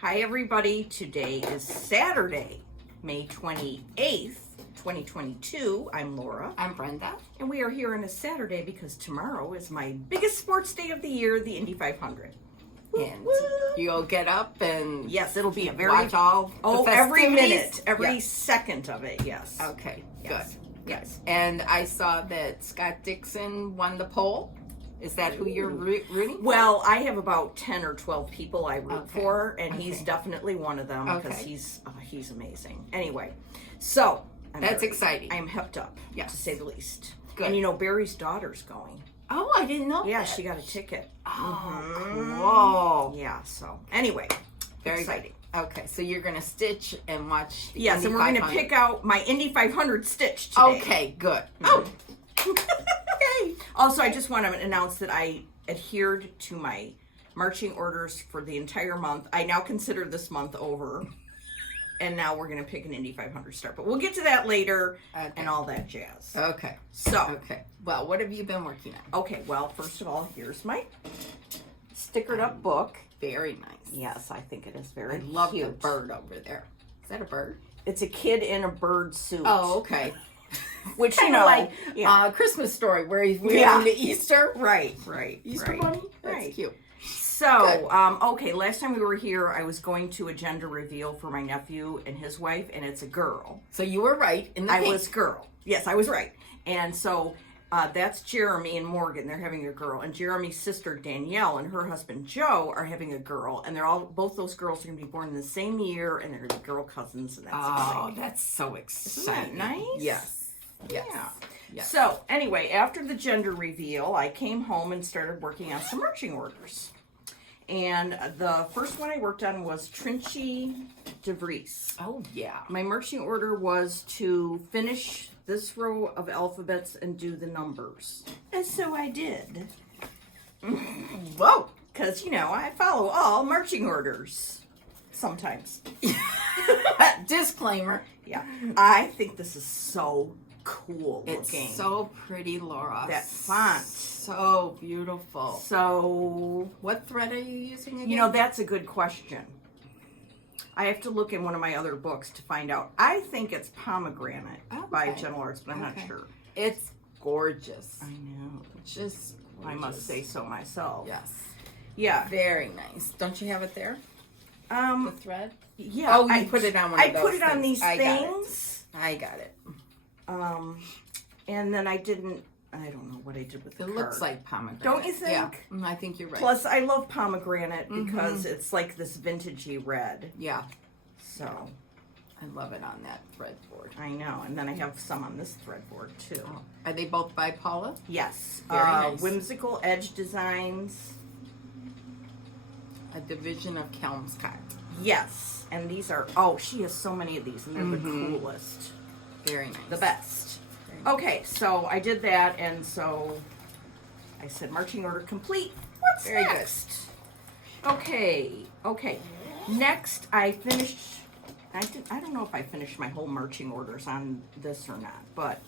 Hi everybody, today is Saturday, May 28th, 2022. I'm Laura. I'm Brenda. And we are here on a Saturday because tomorrow is my biggest sports day of the year, the Indy 500. And you'll get up and yes, it'll be a very watch all the every festivities? minute, every Yes. second of it, yes. Okay, Yes. good. Yes. And I saw that Scott Dixon won the poll. Is that who you're rooting for? Well, I have about 10 or 12 people I root Okay. for, and he's Okay. definitely one of them because Okay. he's amazing. Anyway, so That's exciting. I'm hepped up, Yes. to say the least. Good. And you know, Barry's daughter's going. Oh, I didn't know Yeah, that. she got a ticket. Oh, cool. Yeah, so anyway, Very exciting. good. Okay, so you're going to stitch and watch the Yes, Indy and we're going to 500. pick out my Indy 500 stitch today. Okay, good. Oh, Yay. Also, I just want to announce that I adhered to my marching orders for the entire month. I now consider this month over. And now we're going to pick an Indy 500 start. But we'll get to that later Okay. and all that jazz. okay. So, Okay. Well, what have you been working on? okay, well, first of all, here's my stickered up book. Very nice. Yes, I think it is very I love cute. the bird over there. Is that a bird? It's a kid in a bird suit. Oh, okay. Which, you Kinda know, like yeah. Christmas Story where he's wearing Yeah. the Easter Right. Easter right. bunny. That's Right. cute. So, okay, last time we were here, I was going to a gender reveal for my nephew and his wife, and it's a girl. So you were right in the I pink. was girl. Yes, I was right. And so that's Jeremy and Morgan. They're having a girl. And Jeremy's sister, Danielle, and her husband, Joe, are having a girl. And both those girls are going to be born in the same year, and they're going to be girl cousins, and that's Oh, exciting. that's so exciting. Isn't that nice? Yes. Yes. Yeah. Yes. So, anyway, after the gender reveal, I came home and started working on some marching orders. And the first one I worked on was Trinchy DeVries. Oh, yeah. My marching order was to finish this row of alphabets and do the numbers. And so I did. Whoa. Because, you know, I follow all marching orders. Sometimes. Disclaimer. Yeah. I think this is so cool It's looking. so pretty, Laura. That font. So beautiful. So, What thread are you using again? you know, that's a good question. I have to look in one of my other books to find out. I think it's Pomegranate by Okay. Gentle Arts, but I'm not Okay. sure. It's gorgeous. I know. Just I must gorgeous. say so myself. Yes. Yeah. Very nice. Don't you have it there? The thread? Yeah. Oh, you put it on one of I put those it on things. these I got it. things. I got it. And then I don't know what I did with the It card. looks like pomegranate. Don't you think? Yeah, I think you're right. Plus, I love pomegranate because it's like this vintagey red. Yeah, So, I love it on that threadboard. I know. And then I have some on this threadboard, too. Oh. Are they both by Paula? Yes. Very nice. Whimsical Edge Designs. A division of Kelmscott. Yes. And these are, she has so many of these, and they're the coolest. Very nice. The best. Very nice. Okay, so I did that, and so I said marching order complete. What's Very good. next? Okay. Next, I finished. I don't know if I finished my whole marching orders on this or not, but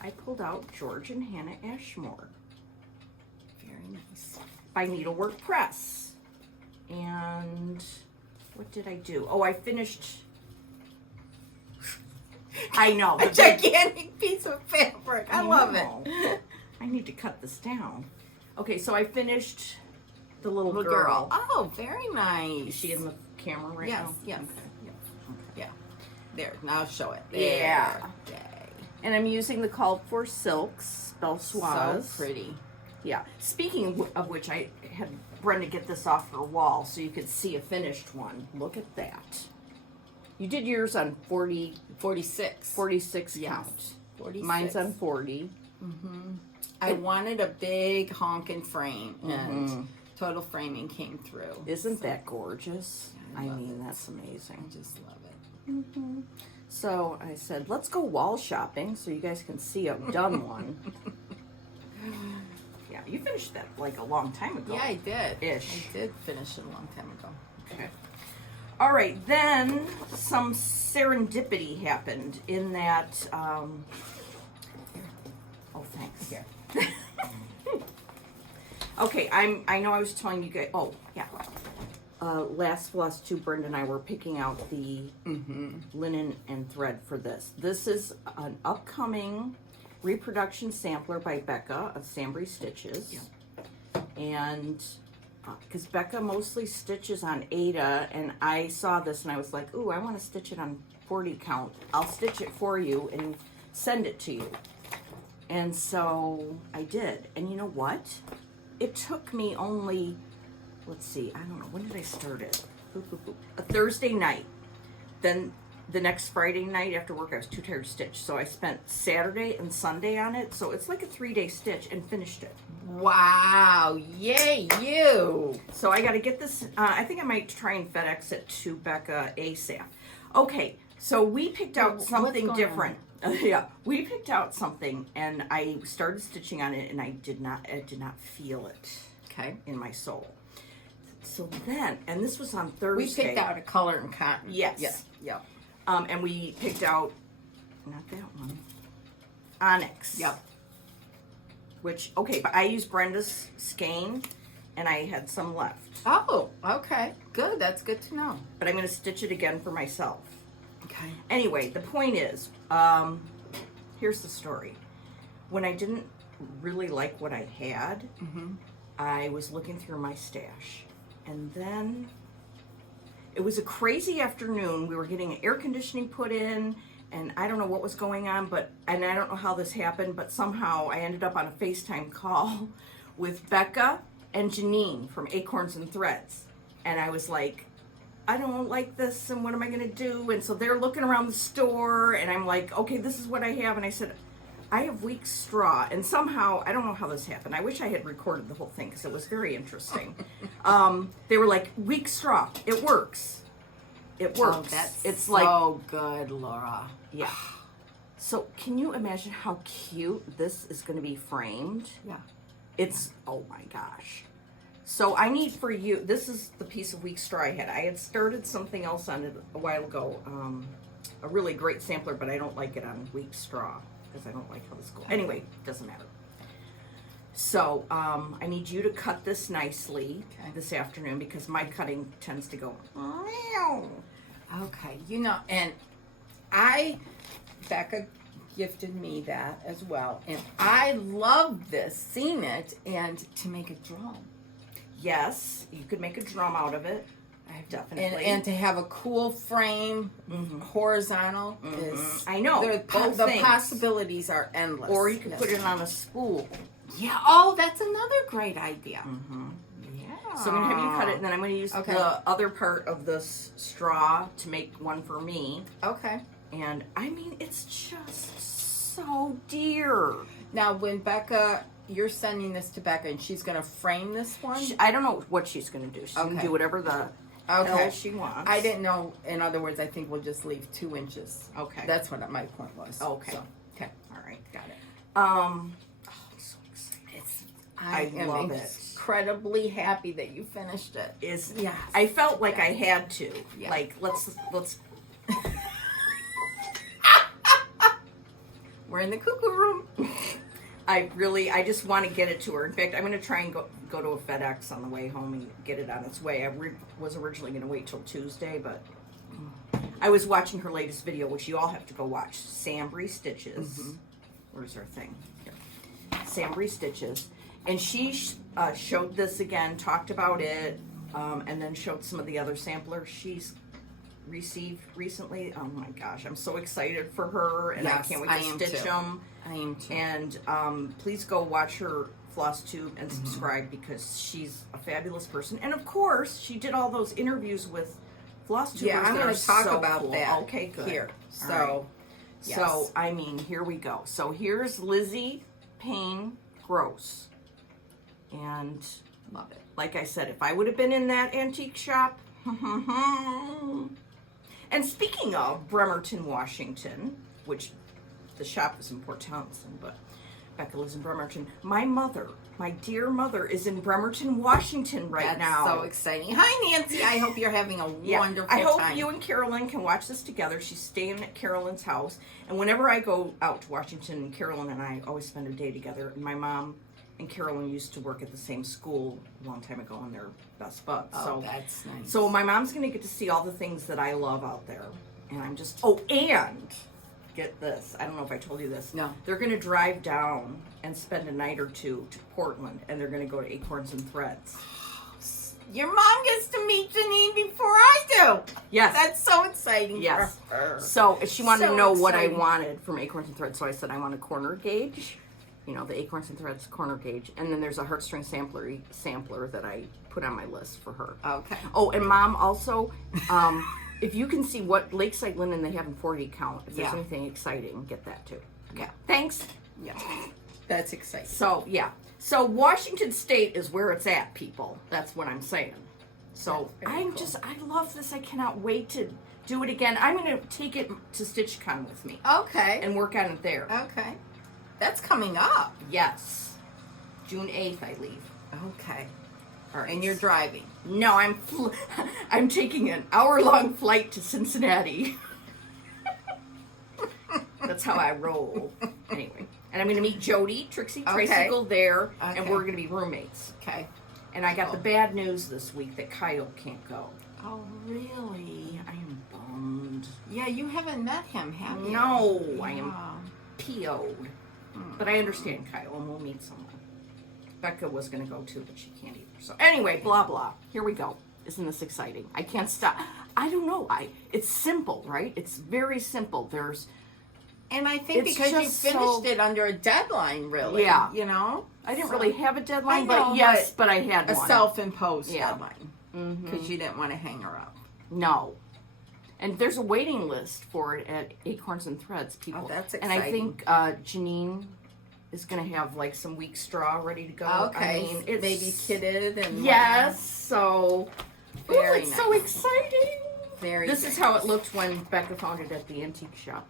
I pulled out George and Hannah Ashmore Very nice. by Needlework Press. And what did I do? Oh, I finished. I know. A gigantic piece of fabric. I love know. it. I need to cut this down. Okay, so I finished the little Little girl. Oh, very nice. Is she in the camera right Yes, now? yes. Okay. Yeah. There, now show it. Yeah. There. And I'm using the called for silks, Belsoise. So pretty. Yeah. Speaking of which, I had Brenda get this off her wall so you could see a finished one. Look at that. You did yours on 46. 46 Yes. count. 46. Mine's on 40. I wanted a big honkin' frame, and Total Framing came through. Isn't that gorgeous? I I love mean, it. that's amazing. I just love it. So I said, let's go wall shopping so you guys can see I've done one. Yeah, you finished that like a long time ago. Yeah, I did. Ish. I did finish it a long time ago. Okay. All right, then some serendipity happened in that. Oh, thanks. Here. Okay, I know I was telling you guys. Oh, yeah. last floss tube, Brenda and I were picking out the linen and thread for this. This is an upcoming reproduction sampler by Becca of Sambry Stitches. Yeah. And because Becca mostly stitches on Ada, and I saw this and I was like, ooh, I want to stitch it on 40 count. I'll stitch it for you and send it to you. And so I did. And you know what? It took me only, let's see, I don't know, when did I start it? A Thursday night. Then the next Friday night after work, I was too tired to stitch. So I spent Saturday and Sunday on it. So it's like a 3-day stitch, and finished it. Wow. Yay, you. So I got to get this. I think I might try and FedEx it to Becca ASAP. Okay, so we picked out something different. Yeah, we picked out something, and I started stitching on it, and I did not feel it. Okay. In my soul. So then, and this was on Thursday. We picked out a color and cotton. Yes. Yes. Yeah. And we picked out, not that one, Onyx. Yep. Which, okay, but I used Brenda's skein, and I had some left. Oh, okay. Good. That's good to know. But I'm going to stitch it again for myself. Okay. Anyway, the point is, here's the story. When I didn't really like what I had, I was looking through my stash. And then it was a crazy afternoon. We were getting air conditioning put in, and I don't know what was going on, and I don't know how this happened, but somehow I ended up on a FaceTime call with Becca and Janine from Acorns and Threads. And I was like, I don't like this, and what am I going to do? And so they're looking around the store, and I'm like, okay, this is what I have. And I said, I have weak straw. And somehow, I don't know how this happened. I wish I had recorded the whole thing because it was very interesting. They were like, weak straw. It works. It works. Oh, that's it's so like, good, Laura. Yeah. So can you imagine how cute this is going to be framed? Yeah. It's, oh my gosh. So I need for you, this is the piece of weak straw I had. I had started something else on it a while ago, a really great sampler, but I don't like it on weak straw because I don't like how this goes. Anyway, doesn't matter. So I need you to cut this nicely this afternoon because my cutting tends to go, meow. Okay, and Becca gifted me that as well, and I love this, seen it, and to make a drum. Yes, you could make a drum out of it. Definitely. And to have a cool frame, horizontal, is... I know. The possibilities are endless. Or you could put it on a spool. Yeah, oh, that's another great idea. Yeah. So I'm going to have you cut it, and then I'm going to use the other part of this straw to make one for me. Okay. And, I mean, it's just so dear. Now, when Becca... You're sending this to Becca, and she's going to frame this one? I don't know what she's going to do. She's going to do whatever the hell she wants. I didn't know. In other words, I think we'll just leave 2 inches. Okay. That's what my point was. Okay. So, okay. All right. Got it. I'm so excited. I love am it. Incredibly happy that you finished it. Yeah. I felt like I had to. Yeah. Like, let's. We're in the cuckoo room. I just want to get it to her. In fact, I'm going to try and go to a FedEx on the way home and get it on its way. I was originally going to wait till Tuesday, but I was watching her latest video, which you all have to go watch. Sambry Stitches. Where's her thing? Here. Sambry Stitches. And she showed this again, talked about it, and then showed some of the other samplers she's received recently. Oh my gosh, I'm so excited for her, and I can't wait to stitch them. I am too. And please go watch her floss tube and subscribe because she's a fabulous person. And of course, she did all those interviews with floss tubers. Yeah, I'm going to talk about cool. that. Okay, good. Here. So, right. So I mean, here we go. So here's Lizzie Payne Gross, and love it. Like I said, if I would have been in that antique shop. And speaking of Bremerton, Washington, which the shop is in Port Townsend, but Becca lives in Bremerton. My dear mother, is in Bremerton, Washington now. That's so exciting. Hi, Nancy. I hope you're having a wonderful time. I hope you and Carolyn can watch this together. She's staying at Carolyn's house. And whenever I go out to Washington, Carolyn and I always spend a day together. And my mom and Carolyn used to work at the same school a long time ago, and they're best buds. Oh, So that's nice. So my mom's gonna get to see all the things that I love out there, and I'm just and get this. I don't know if I told you this. No. They're gonna drive down and spend a night or two to Portland, and they're gonna go to Acorns and Threads. Your mom gets to meet Janine before I do. Yes. That's so exciting Yes. for her. So she wanted So to know what I exciting. wanted from Acorns and Threads, so I said I want a corner gauge, you know, the Acorns and Threads corner gauge, and then there's a heartstring sampler that I put on my list for her. Okay. Oh, and Mom, also, if you can see what Lakeside Linen they have in 40 count, if there's Yeah. anything exciting, get that too. Yeah. Thanks. Yeah. That's exciting. So, yeah. So, Washington State is where it's at, people. That's what I'm saying. So, That's very cool. I love this. I cannot wait to do it again. I'm going to take it to StitchCon with me Okay. and work on it there. Okay. That's coming up. Yes. June 8th, I leave. Okay. All right. And you're driving. No, I'm taking an hour-long flight to Cincinnati. That's how I roll. Anyway. And I'm going to meet Jody, Trixie Okay. Tricycle there, and Okay. we're going to be roommates. Okay. And I got the Cool. bad news this week that Kyle can't go. Oh, really? I am bummed. Yeah, you haven't met him, have you? No, I am Wow. PO'd. But I understand Kyle, and we'll meet someone. Becca was going to go too, but she can't either. So anyway, blah, blah. Here we go. Isn't this exciting? I can't stop. I don't know. It's simple, right? It's very simple. And I think It's because you just finished so- it under a deadline, really. Yeah. You know? I didn't So- really have a deadline, I know, but yes, but I had a one. self-imposed Yeah. deadline. Because you didn't want to hang her up. No. And there's a waiting list for it at Acorns and Threads, people. Oh, that's And I exciting. think Janine is going to have like some weak straw ready to go. Okay. I mean, it's Baby kitted and Yes. So, Very it's so nice. exciting. Very This is nice. how it looked when Becca found it at the antique shop.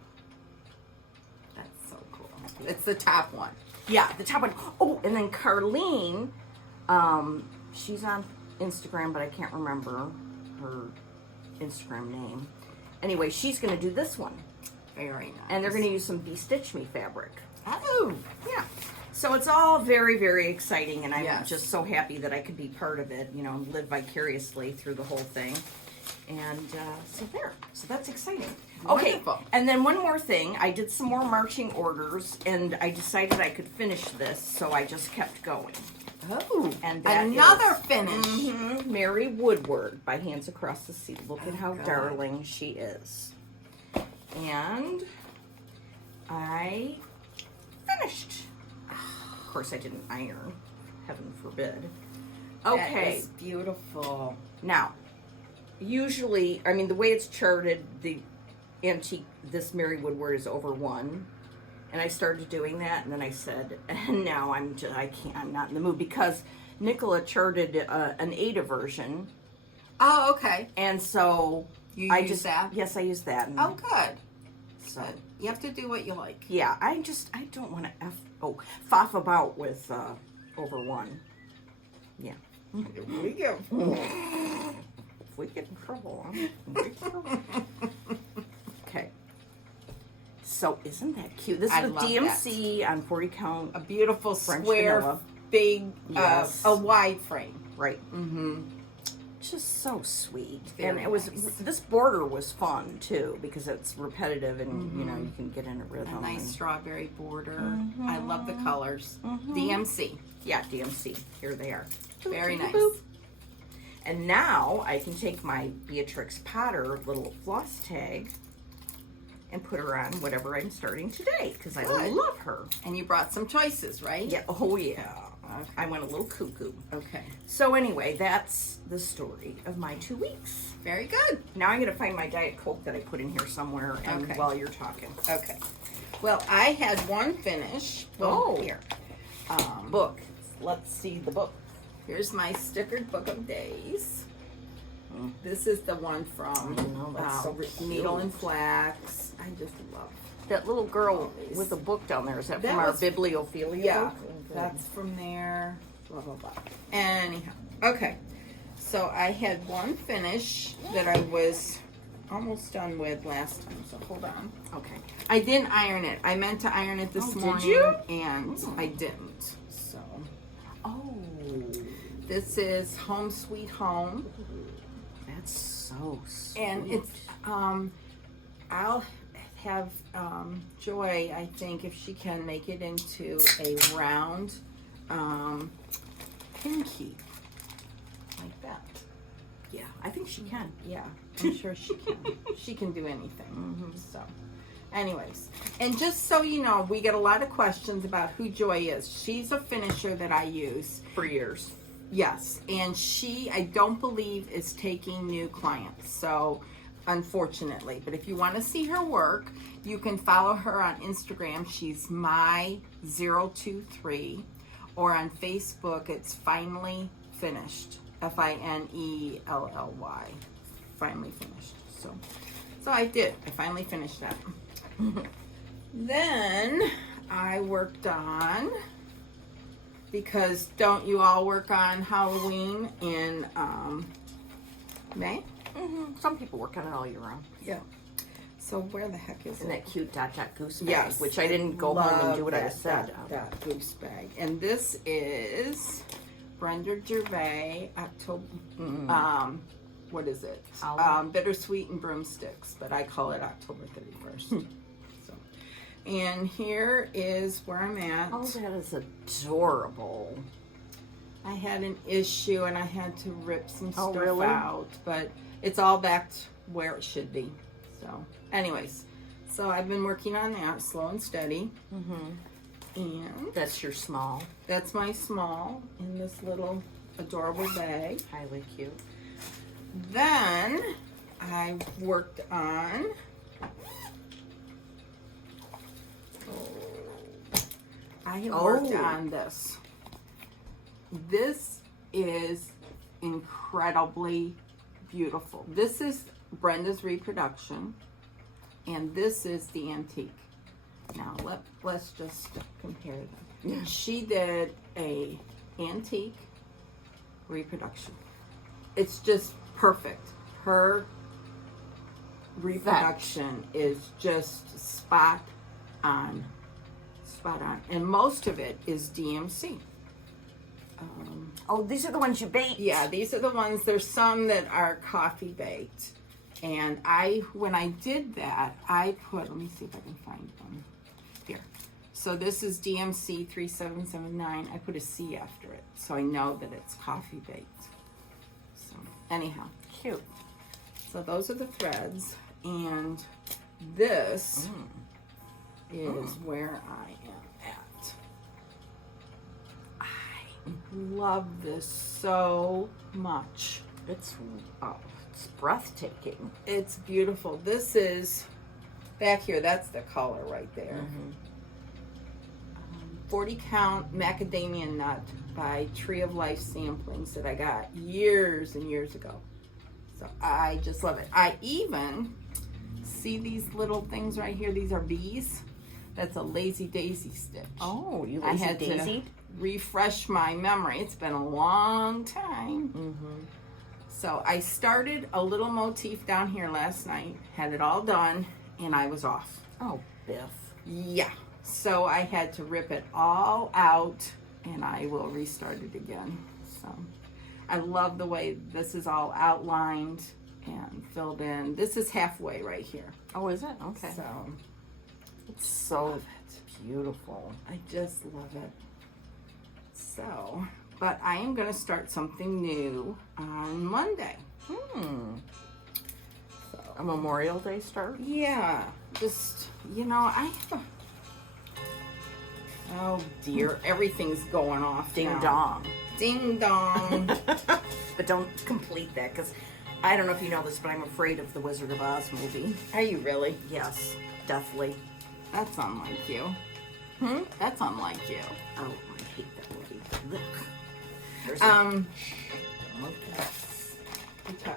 That's so cool. It's the top one. Yeah, the top one. Oh, and then Carlene, she's on Instagram, but I can't remember her Instagram name. Anyway, she's going to do this one. Very nice. And they're going to use some Be Stitch Me fabric. Oh. Yeah. So it's all very, very exciting, and I'm Yes. just so happy that I could be part of it, you know, live vicariously through the whole thing. And so there. So that's exciting. Okay. Wonderful. And then one more thing. I did some more marching orders, and I decided I could finish this, so I just kept going. Oh. And that another is- finish. Mhm. Mary Woodward by Hands Across the Sea. Look at how God. darling she is. And I finished. Of course, I didn't iron. Heaven forbid. Okay. That is beautiful. Now, usually, I mean, the way it's charted, the antique, this Mary Woodward is over 1. And I started doing that, and then I said, now I'm not in the mood, because Nicola charted an Ada version, Oh, okay. and so You I use just that? Yes, I use that. And Oh, good. so Good. You have to do what you like. yeah, I don't want to faff about with over 1. Yeah. We go. If we get in trouble, I'm in big trouble. Okay. So isn't that cute? This I is a love DMC on 40 count. A beautiful French square, vanilla. big, Yes. a wide frame. Right. Mm-hmm. Just so sweet. Very and it was nice. this border was fun too, because it's repetitive and you know you can get in a A rhythm. nice and- strawberry border. I love the colors. DMC. Yeah, DMC. Here they are. Very Boop, nice. boop. And now I can take my Beatrix Potter little floss tag and put her on whatever I'm starting today, because I Good. love her. And you brought some choices, right? Yeah. Oh yeah. I went a little cuckoo. Okay. So anyway, that's the story of my 2 weeks. Very good. Now I'm going to find my Diet Coke that I put in here somewhere, and Okay. while you're talking. Okay. Well, I had one finish. Well, Oh. here. Book. Let's see the book. Here's my stickered book of days. This is the one from I know, that's so cute. Needle and Flax. I just love. That little girl Always. with a book down there, is that That from our was- Bibliophilia Yeah, book? that's from there. Blah blah blah. Anyhow, okay. So I had one finish that I was almost done with last time. So hold on. Okay. I didn't iron it. I meant to iron it this Oh, did morning, you? and I didn't. So This is Home Sweet Home. That's so sweet. And it's, I'll have Joy, I think, if she can make it into a round pin key. Like that. Yeah, I think she can. Yeah, I'm sure she can. She can do anything. So, anyways, and just so you know, we get a lot of questions about who Joy is. She's a finisher that I use. For years. Yes, and she, I don't believe, is taking new clients, so unfortunately. But if you want to see her work, you can follow her on Instagram. She's my023, or on Facebook, it's Finally Finished, Finelly, Finally Finished. So I did. I finally finished that. Then I worked on, because don't you all work on Halloween in May? Some people work on it all year round. Yeah. So where the heck is And it? that cute dot goose bag, Yes. which I didn't go home and do what I Love said. that goose bag. And this is Brenda Gervais, October, what is it? Bittersweet and Broomsticks, but I call it October 31st. So, and here is where I'm at. Oh, that is adorable. I had an issue and I had to rip some Oh, stuff really? out, but it's all back to where it should be. So, anyways, so I've been working on that, slow and steady. And That's your small. that's my small in this little adorable bag. Highly cute. Then I worked on worked on this. This is incredibly beautiful. This is Brenda's Reproduction, and this is the antique. Now let's just compare them. Yeah. She did a antique reproduction. It's just perfect. Her reproduction is just spot on. And most of it is DMC. Oh, these are the ones you baked. Yeah, these are the ones. There's some that are coffee baked. And when I did that, I put, let me see if I can find them. Here. So this is DMC 3779. I put a C after it, so I know that it's coffee baked. So anyhow. Cute. So those are the threads. And this is where I am at. I love this so much. It's breathtaking. It's beautiful. This is back here. That's the color right there. 40 count macadamia nut by Tree of Life samplings that I got years and years ago. So I just love it. I even see these little things right here. These are bees. That's a Lazy Daisy stitch. Oh, you I lazy had daisy? to refresh my memory. It's been a long time. So I started a little motif down here last night, had it all done, and I was off. Oh, Biff. Yeah. So I had to rip it all out, and I will restart it again. So I love the way this is all outlined and filled in. This is halfway right here. Oh, is it? Okay. So It's so beautiful. I just love it. So, but I am going to start something new on Monday. So, A Memorial Day start? yeah, just, I have oh dear, everything's going off Ding now. dong. Ding dong. But don't complete that, because I don't know if you know this, but I'm afraid of the Wizard of Oz movie. Are you really? Yes, deathly. That's unlike you. That's unlike you. Oh, I hate that movie. Look. There's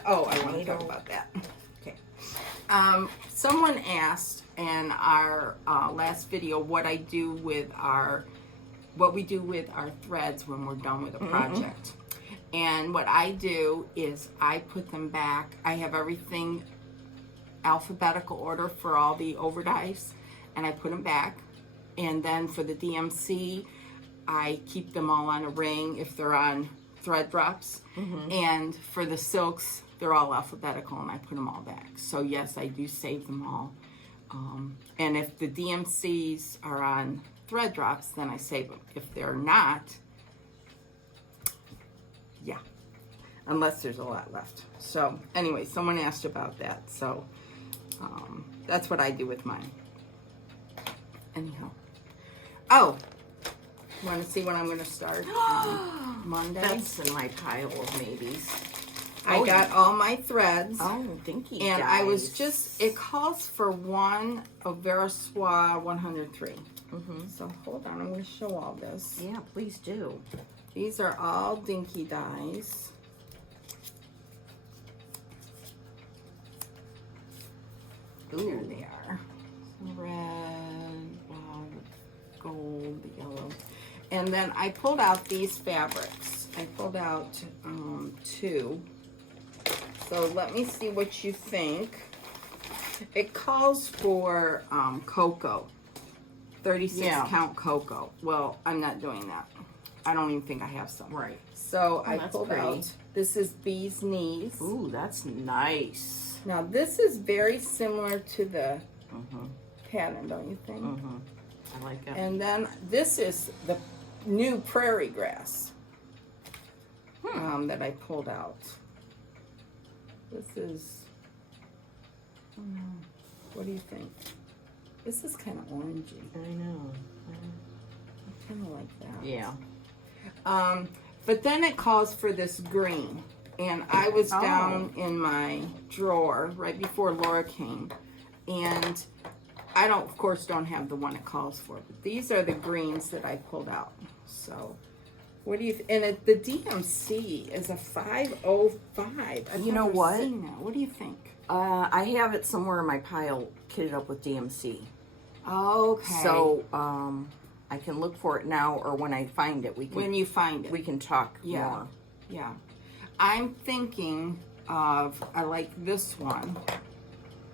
Oh, I want to talk about that. Okay. Someone asked in our last video what we do with our threads when we're done with a project. And what I do is I put them back. I have everything alphabetical order for all the overdyes, and I put them back. And then for the DMC, I keep them all on a ring. If they're on thread drops. And for the silks, they're all alphabetical, and I put them all back. So yes, I do save them all. And if the DMCs are on thread drops, then I save them. If they're not, yeah, unless there's a lot left. So anyway, someone asked about that. So that's what I do with mine. Anyhow. Oh, you want to see when I'm going to start? Monday. That's in my pile of maybes. I got all my threads. Oh, dinky And guys. I was just, it calls for one of Veriswa 103. So hold on, I'm going to show all this. Yeah, please do. These are all dinky dyes. Ooh. Here they are. Red, gold, yellow. And then I pulled out these fabrics. I pulled out 2. So let me see what you think. It calls for cocoa. 36 count cocoa. Well, I'm not doing that. I don't even think I have some. Right. So I that's pulled pretty. out. This is Bee's Knees. Ooh, that's nice. Now this is very similar to the pattern, don't you think? I like it. And then this is the new prairie grass that I pulled out. This is, what do you think? This is kind of orangey. I know. I kind of like that. Yeah. But then it calls for this green. And I was down in my drawer right before Laura came. And I of course don't have the one it calls for. But these are the greens that I pulled out. So, what do you, and the DMC is a 505. I've You know never what? seen that. What do you think? I have it somewhere in my pile kitted up with DMC. Okay. So, I can look for it now, or when I find it, when you find it. we can talk more. Yeah. I'm thinking of, I like this one.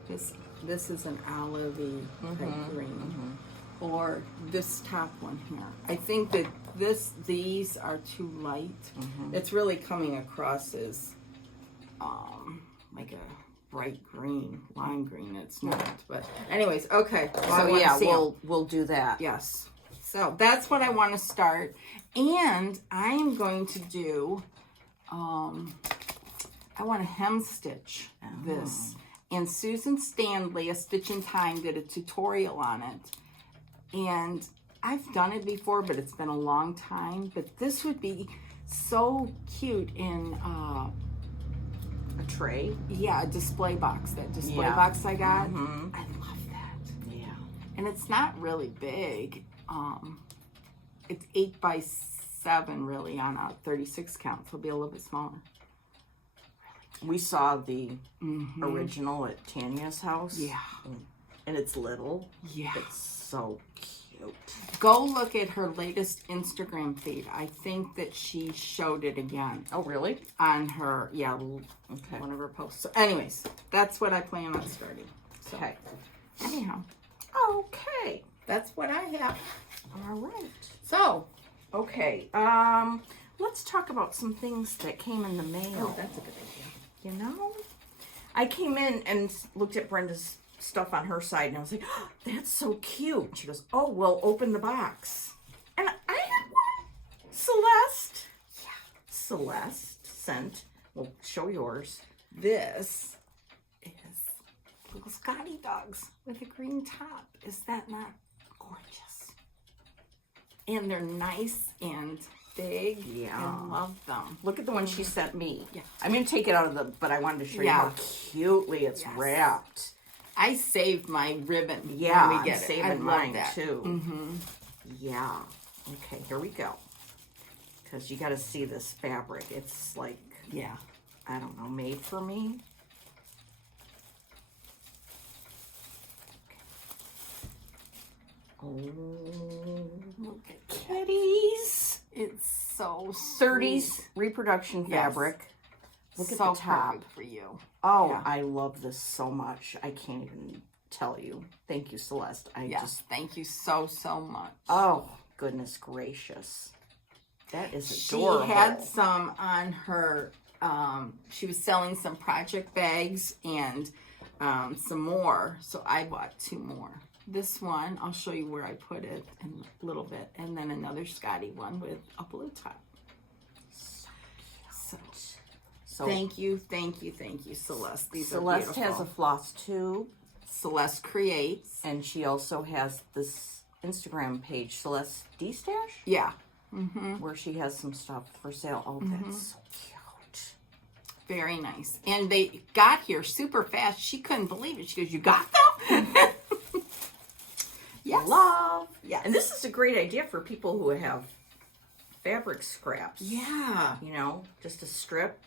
This is an olivey type green. Or this top one here. I think that these are too light. It's really coming across as like a bright green, lime green. It's not. But anyways, okay. Well, So yeah, we'll do that. Yes. So that's what I want to start. And I am going to do, I want to hem stitch this. And Susan Stanley, A Stitch in Time, did a tutorial on it. And I've done it before, but it's been a long time. But this would be so cute in, A tray. yeah, a display box. That display box I got. I love that. Yeah. And it's not really big. It's 8 by 7 really on a 36 count. So it'll be a little bit smaller. We saw the original at Tanya's house. Yeah. And it's little. Yeah. It's so cute. Go look at her latest Instagram feed. I think that she showed it again Oh, really? on her, Okay. one of her posts. So anyways, that's what I plan on starting. So Okay. anyhow, Okay. that's what I have. All right. So, Okay. Let's talk about some things that came in the mail. that's a good idea. You know, I came in and looked at Brenda's stuff on her side, and I was like, oh, that's so cute. She goes, oh, well, open the box. And I had one. Celeste. Yeah. Celeste sent. Well, show yours. This is little Scotty dogs with a green top. Is that not gorgeous? And they're nice and big. Yeah. I love them. Look at the one she sent me. Yeah. I'm going to take it out of the, but I wanted to show you how cutely it's wrapped. I saved my ribbon. Yeah, when we I'm get it. I saving love mine that. too. Yeah. Okay, here we go. Because you got to see this fabric. It's like, Yeah. I don't know, made for me. Oh, Look at kitties. it's so 30s sweet. reproduction fabric. Look at So the top. perfect for you. Oh, Yeah. I love this so much. I can't even tell you. Thank you, Celeste. I Yes, just, thank you so much. oh, goodness gracious. That is adorable. She had some on her, she was selling some project bags and some more. So I bought 2 more. This one, I'll show you where I put it in a little bit. And then another Scotty one with a blue top. So thank you, Celeste. These Celeste are beautiful. has a floss tube. Celeste creates. And she also has this Instagram page, Celeste D-Stash? Yeah. Where she has some stuff for sale. Oh, that's so cute. Very nice. And they got here super fast. She couldn't believe it. She goes, "You got them?" Yes. Love. Yes. And this is a great idea for people who have fabric scraps. Yeah. You know, just a strip,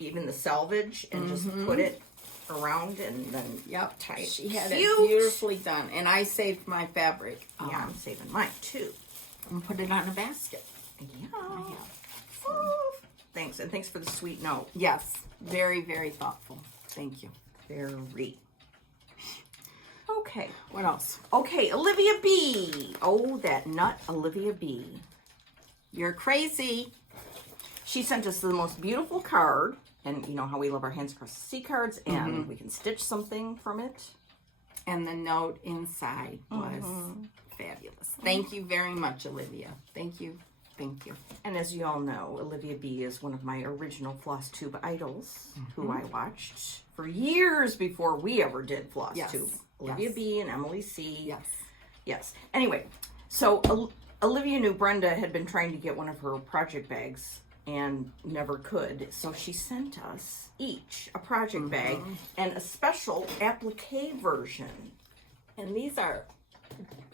even the selvage, and just put it around and then tie it. She had Cute. it beautifully done. And I saved my fabric. Yeah, I'm saving mine too. And put it on a basket. Yeah. Oh, thanks. And thanks for the sweet note. Yes. Very, very thoughtful. Thank you. Very. Okay. What else? Okay, Olivia B. Oh, that nut, Olivia B. You're crazy. She sent us the most beautiful card. And you know how we love our Hands Across the Sea cards. And we can stitch something from it. And the note inside was fabulous. Thank you very much, Olivia. Thank you. Thank you. And as you all know, Olivia B. is one of my original floss tube idols who I watched for years before we ever did floss tube. Olivia B. and Emily C. Yes. Yes. Anyway, so Olivia knew Brenda had been trying to get one of her project bags and never could. So she sent us each a project bag and a special applique version. And these are,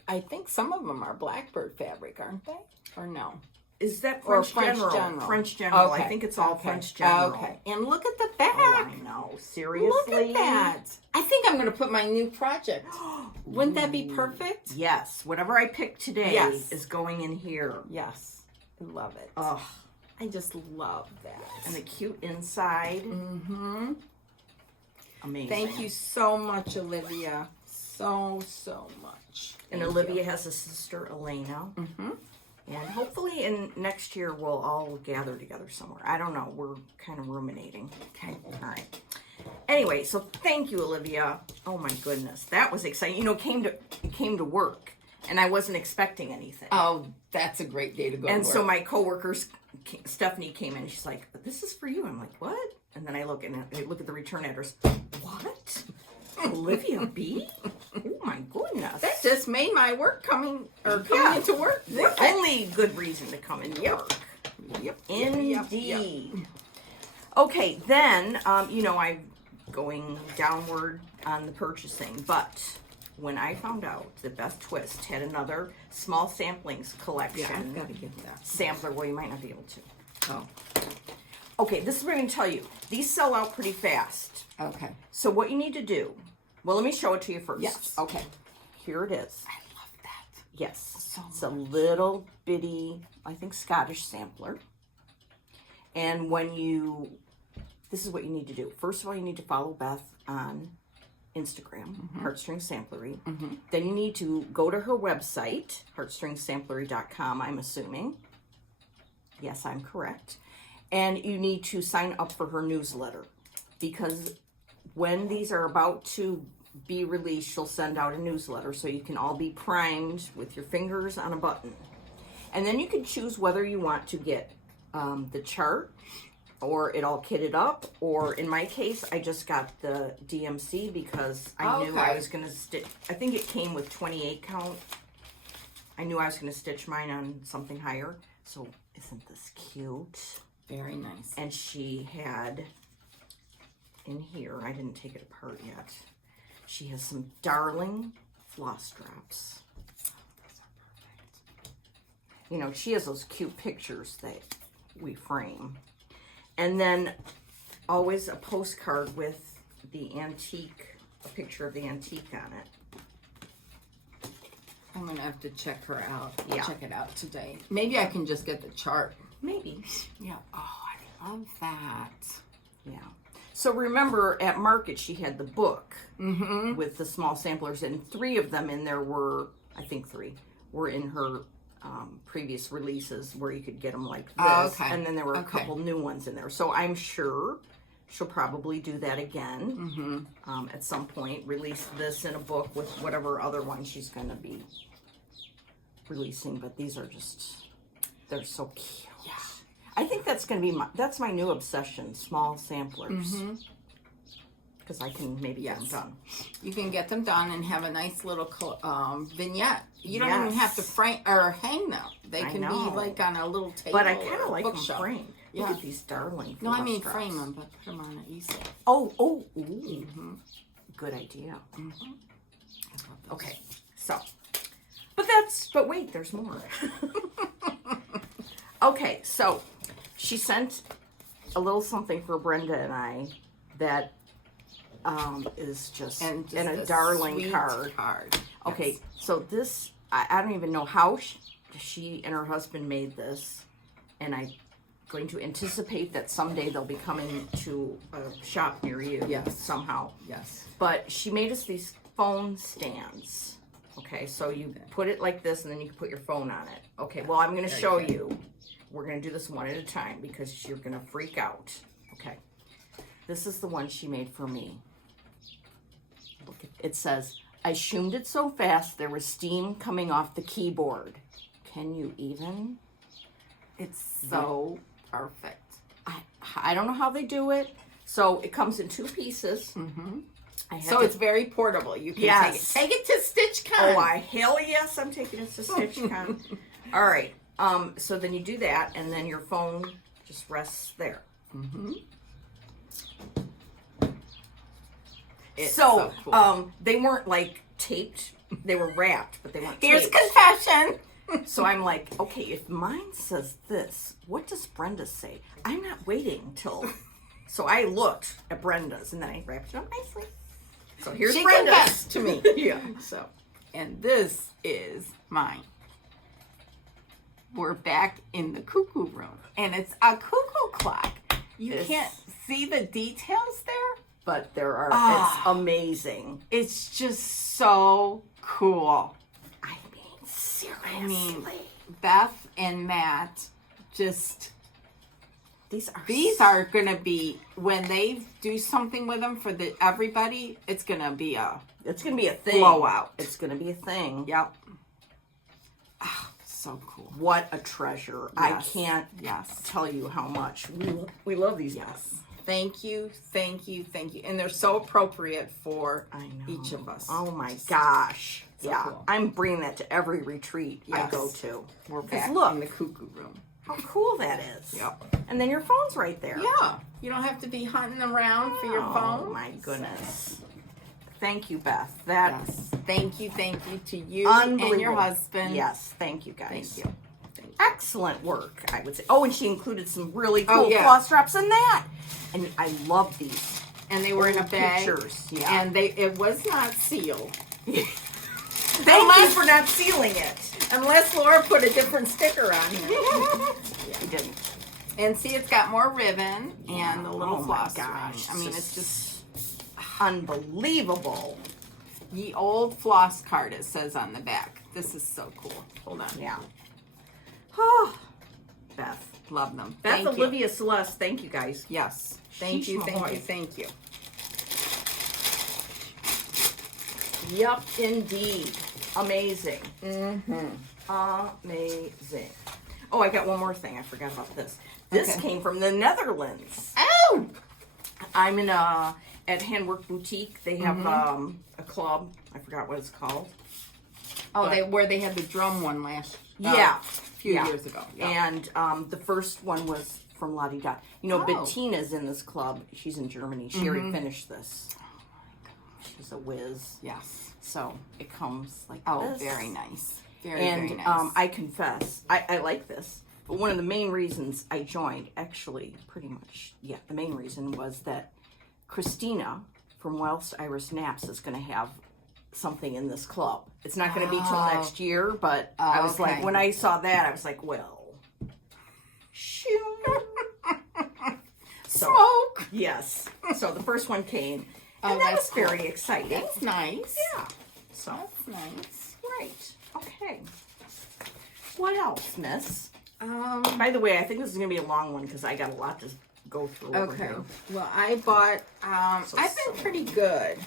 I think some of them are Blackbird Fabric, aren't they? Or no? Is that Or French French General? General. French General. Okay. I think it's all Okay. French General. Okay. And look at the back. Oh, I know. Seriously? Look at that. I think I'm going to put my new project. Wouldn't that be perfect? Yes. Whatever I pick today Yes. is going in here. Yes. Love it. Ugh. I just love that. And the cute inside. Amazing. Thank you so much, Olivia. So much. And Thank Olivia you. has a sister, Elena. And hopefully in next year we'll all gather together somewhere. I don't know. We're kind of ruminating. Okay. All right. Anyway, so thank you, Olivia. Oh my goodness. That was exciting. You know, it came to work and I wasn't expecting anything. Oh, that's a great day to go And to work. so my coworkers, Stephanie came in. She's like, "This is for you." I'm like, "What?" And then I look at the return address. What? Olivia B? Oh my goodness. That just made my work coming into work. The only good reason to come into work. Yep. Indeed. Okay, then, you know, I'm going downward on the purchasing, but when I found out that Beth Twist had another small samplings collection, Yeah, I've got to get that. sampler, well, you might not be able to. Oh, Okay, this is what I'm going to tell you. These sell out pretty fast. okay. So what you need to do, well, let me show it to you first. Yes. Okay, here it is. I love that. Yes. So It's a little bitty, I think, Scottish sampler. And this is what you need to do. First of all, you need to follow Beth on Instagram, Heartstring Samplery. Then you need to go to her website, heartstringsamplery.com, I'm assuming. Yes, I'm correct. And you need to sign up for her newsletter, because when these are about to be released, she'll send out a newsletter so you can all be primed with your fingers on a button. And then you can choose whether you want to get the chart or it all kitted up, or in my case, I just got the DMC because I knew I was going to stitch. I think it came with 28 count. I knew I was going to stitch mine on something higher. So isn't this cute? Very nice. And she had in here, I didn't take it apart yet, she has some darling floss drops. These are perfect. You know, she has those cute pictures that we frame. And then always a postcard with the antique, a picture of the antique on it. I'm going to have to check her out. Yeah. Check it out today. Maybe I can just get the chart. Maybe. Yeah. Oh, I love that. Yeah. So remember, at Market, she had the book with the small samplers, and 3 of them in there were, I think 3, were in her previous releases where you could get them like this. Oh, okay. And then there were a couple new ones in there. So I'm sure she'll probably do that again at some point. Release this in a book with whatever other one she's going to be releasing. But these are just, they're so cute. Yeah. I think that's going to be that's my new obsession, small samplers. Because I can maybe get them done. You can get them done and have a nice little vignette. You don't even have to frame or hang them. They can be like on a little table. But I kind of like them bookshelf. framed. Look at these darling. No, I mean frame them, but put them on an easel. Oh, good idea. Okay, so, but wait, there's more. Okay, so she sent a little something for Brenda and I that is just in a darling card. Okay, so this, I don't even know how she and her husband made this, and I'm going to anticipate that someday they'll be coming to a shop near you somehow. Yes. But she made us these phone stands. Okay, so you put it like this, and then you can put your phone on it. Okay, well, I'm going to show you. We're going to do this one at a time because you're going to freak out. Okay, this is the one she made for me. Look, it says, I shoomed it so fast there was steam coming off the keyboard. Can you even? It's so perfect. I don't know how they do it. So it comes in 2 pieces. So it's very portable. You can take it to StitchCon. Oh, hell yes, I'm taking it to StitchCon. All right. So then you do that, and then your phone just rests there. So cool. They weren't like taped. They were wrapped, but they weren't taped. Here's confession. So I'm like, okay, if mine says this, what does Brenda say? I'm not waiting till... So I looked at Brenda's, and then I wrapped it up nicely. So here's she Brenda's. confessed to me. Yeah. So, and this is mine. We're back in the cuckoo room, and it's a cuckoo clock. You can't see the details there, but there are. It's amazing. It's just so cool. I mean, seriously. Beth and Matt just. These are gonna be when they do something with them for everybody. It's gonna be a thing. Blowout. It's gonna be a thing. Yep. Oh, so cool. What a treasure. Yes. I can't tell you how much we love these. Yes. Thank you. And they're so appropriate for each of us. Oh my gosh. So yeah. cool. I'm bringing that to every retreat I go to. We're back in the cuckoo room. How cool that is. Yep. And then your phone's right there. Yeah. You don't have to be hunting around for your phone. Oh my goodness. Thank you, Beth. Thank you to you and your husband. Yes, thank you guys. Thank you. Excellent work, I would say. Oh, and she included some really cool floss drops in that. And I love these. And they were in a bag. Pictures. Yeah. And it was not sealed. Thank you for not sealing it. Unless Laura put a different sticker on here. She didn't. And see, it's got more ribbon and a little floss. Gosh. I mean, it's just unbelievable. Ye old floss card, it says on the back. This is so cool. Hold on. Yeah. Oh, Beth. Love them. Beth, Olivia, Celeste, thank you guys. Yes. Thank you. Yep, indeed. Amazing. Amazing. Oh, I got one more thing. I forgot about this. This came from the Netherlands. Oh! I'm in at Handwork Boutique. They have a club. I forgot what it's called. Oh, where they had the drum one last a few years ago. Yeah. And the first one was from La Di Da. You know, Bettina's in this club. She's in Germany. She already finished this. She's a whiz. Yes. So it comes like this. Oh, very nice. Very nice. I confess, I like this. But one of the main reasons I joined, actually, pretty much, the main reason was that Christina from Whilst Iris Naps is going to have something in this club. It's not going to be till next year, but I was like, when I saw that, I was like, well, shoot. Smoke. Yes. So the first one came, and that was very exciting. That's nice. Yeah. So that's nice. Right. Okay. What else, miss? By the way, I think this is going to be a long one because I got a lot to go through over Okay. here. Well, I bought, I've been pretty good.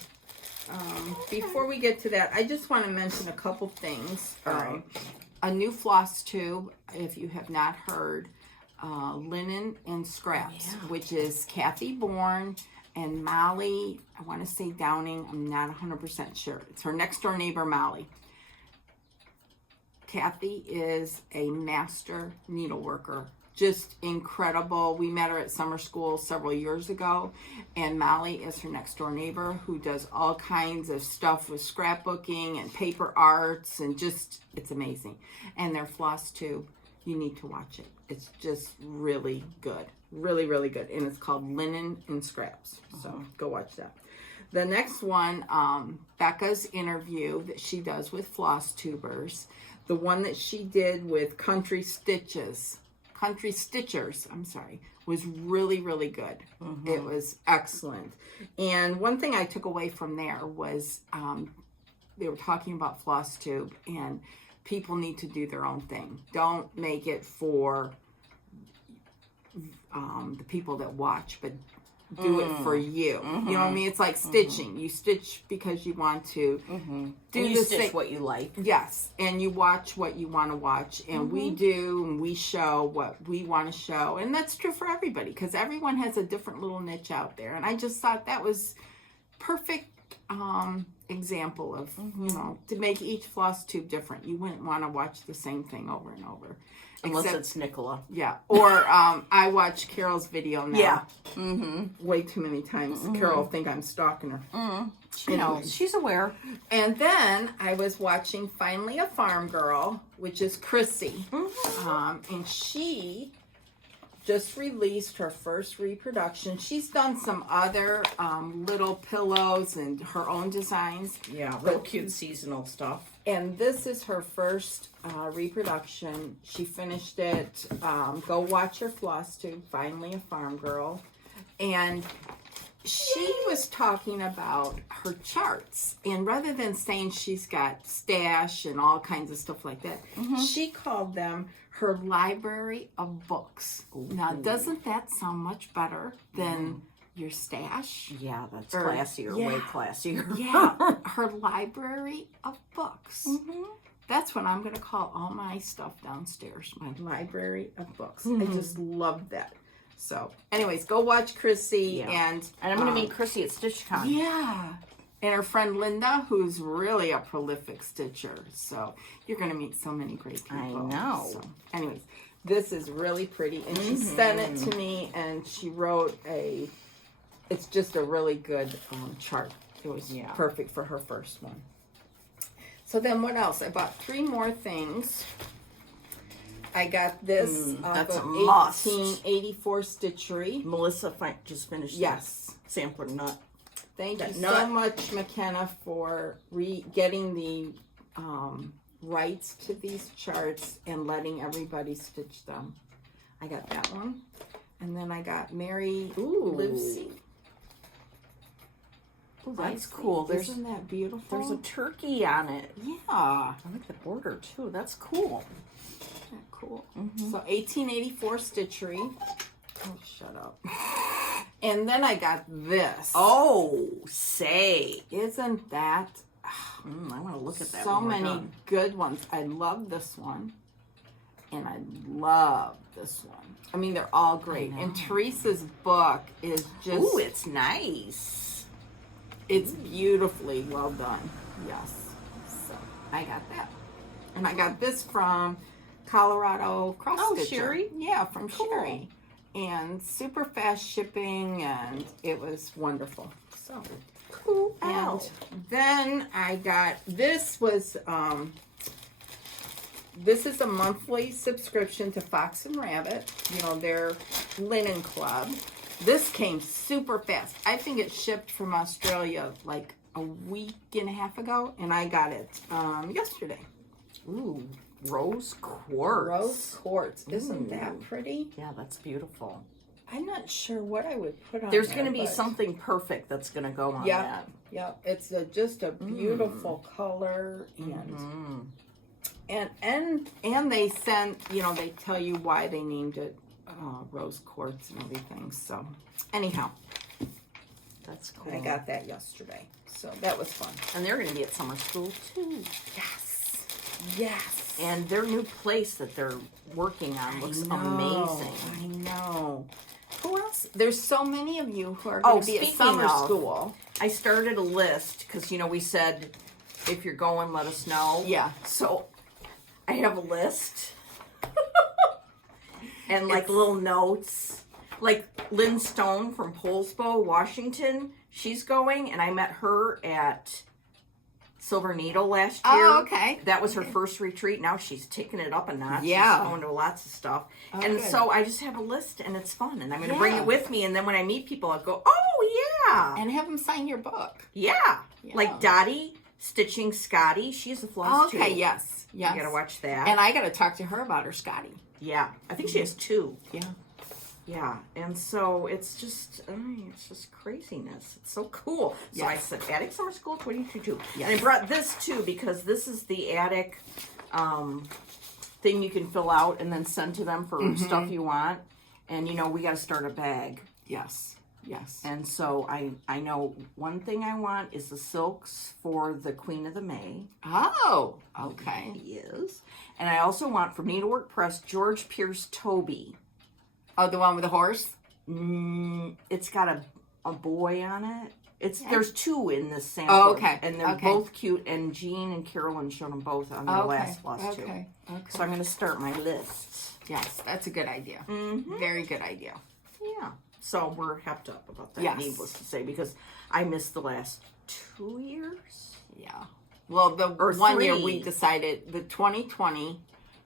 Before we get to that, I just want to mention a couple things. All right. A new floss tube, if you have not heard, Linen and Scraps, which is Kathy Bourne and Molly, I want to say Downing, I'm not 100% sure. It's her next door neighbor, Molly. Kathy is a master needleworker. Just incredible. We met her at summer school several years ago, and Molly is her next door neighbor who does all kinds of stuff with scrapbooking and paper arts, and just, it's amazing. And their floss tube, you need to watch it. It's just really good. Really, really good. And it's called Linen and Scraps. So go watch that. The next one, Becca's interview that she does with floss tubers. The one that she did with Country Stitchers, was really, really good. It was excellent. And one thing I took away from there was they were talking about floss tube, and people need to do their own thing. Don't make it for the people that watch, but do it for you. You know what I mean? It's like stitching. You stitch because you want to do and you stitch what you like. Yes, and you watch what you want to watch, and we do, and we show what we want to show, and that's true for everybody because everyone has a different little niche out there. And I just thought that was perfect example of you know, to make each floss tube different. You wouldn't want to watch the same thing over and over. Unless it's Nicola. Yeah. Or I watch Carol's video now. Yeah. Way too many times. Carol will think I'm stalking her. She knows. She's aware. And then I was watching Finally a Farm Girl, which is Chrissy. And she just released her first reproduction. She's done some other little pillows and her own designs. Yeah, real cute seasonal stuff. And this is her first reproduction. She finished it. Go watch her floss tube, Finally a Farm Girl. And she was talking about her charts. And rather than saying she's got stash and all kinds of stuff like that, she called them her library of books. Now, doesn't that sound much better than your stash? Yeah, that's classier, way classier. Yeah, her library of books. That's what I'm going to call all my stuff downstairs, my library of books. I just love that. So, anyways, go watch Chrissy. And I'm going to meet Chrissy at StitchCon. Yeah. And her friend Linda, who's really a prolific stitcher. So, you're going to meet so many great people. I know. So, anyways, this is really pretty. And she sent it to me, and she wrote it's just a really good chart. It was perfect for her first one. So then what else? I bought 3 more things. I got this off of 1884 Stitchery. Melissa just finished sampler nut. Thank you so much, McKenna, for getting the rights to these charts and letting everybody stitch them. I got that one. And then I got Mary Lucy. Oh, that's cool. Isn't that beautiful? There's a turkey on it. Yeah. I like the border, too. That's cool. Isn't that cool? So, 1884 Stitchery. Oh, shut up. And then I got this. Oh, say. Isn't that... I want to look at that so many good ones. I love this one. And I love this one. I mean, they're all great. And Teresa's book is just... Ooh, it's nice. It's beautifully well done. Yes. So, I got that. And I got this from Colorado Cross Stitcher. Sherry? Yeah, from Sherry. And super fast shipping, and it was wonderful. So, cool. And then I got, this is a monthly subscription to Fox and Rabbit, you know, their linen club. This came super fast. I think it shipped from Australia like a week and a half ago, and I got it yesterday. Ooh, rose quartz. Rose quartz. Isn't that pretty? Yeah, that's beautiful. I'm not sure what I would put on There's there, going to be but... something perfect that's going to go on that. Yeah, it's just a beautiful color, and And they sent, you know, they tell you why they named it rose quartz and everything. So anyhow, That's cool. I got that yesterday. So that was fun. And they're going to be at summer school too. Yes. Yes. And their new place that they're working on looks amazing. I know. Who else? There's so many of you who are going to be at summer school. I started a list because, you know, we said if you're going, let us know. Yeah. So I have a list and like little notes. Like Lynn Stone from Polsbo, Washington, she's going, and I met her at Silver Needle last year. Oh, okay. That was her first retreat. Now she's taking it up a notch. Yeah. She's going to lots of stuff. Oh, and good. so I just have a list, and it's fun, and I'm going to bring it with me, and then when I meet people, I'll go, oh, yeah. And have them sign your book. Yeah. Like Dottie Stitching Scotty. She's a floss too. Okay, yes. Yes. You got to watch that. And I got to talk to her about her Scotty. Yeah. I think she has 2. Yeah. Yeah, and so it's just craziness. It's so cool. So I said, Attic Summer School 2022. Yes. And I brought this too because this is the attic thing you can fill out and then send to them for stuff you want. And you know, we got to start a bag. Yes. Yes. And so I know one thing I want is the silks for the Queen of the May. Oh, okay. Yes. And I also want from Needlework Press George Pierce Toby. Oh, the one with the horse? It's got a boy on it. There's 2 in this sample. Oh, okay. And they're both cute. And Jean and Carolyn showed them both on their last floss too. Okay. So I'm going to start my list. Yes, that's a good idea. Very good idea. Yeah. So we're hepped up about that. Yes. Needless to say, because I missed the last 2 years. Yeah. Well, the Or one 3. year we decided, the 2020,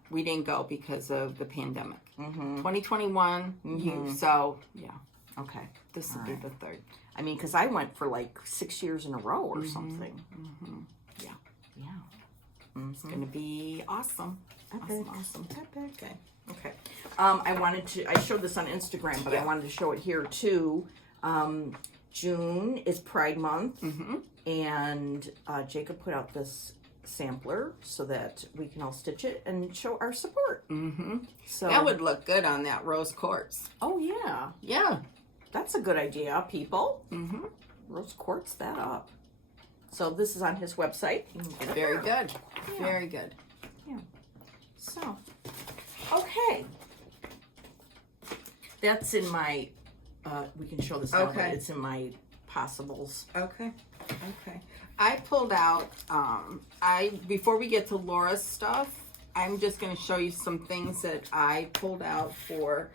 we didn't go because of the pandemic. 2021, so yeah. Okay. This will be the 3rd. I mean, because I went for like 6 years in a row or something. Yeah. Yeah. It's going to be awesome. Awesome. Okay. Okay. I showed this on Instagram, but I wanted to show it here too. June is Pride Month, and Jacob put out this sampler so that we can all stitch it and show our support. So that would look good on that rose quartz. Oh yeah, Yeah. that's a good idea, people. Rose quartz that up. So this is on his website. You can get it Very there. good. Very good. Yeah. So, okay. That's in my. We can show this now, but it's in my possibles. Okay. I pulled out, before we get to Laura's stuff, I'm just going to show you some things that I pulled out for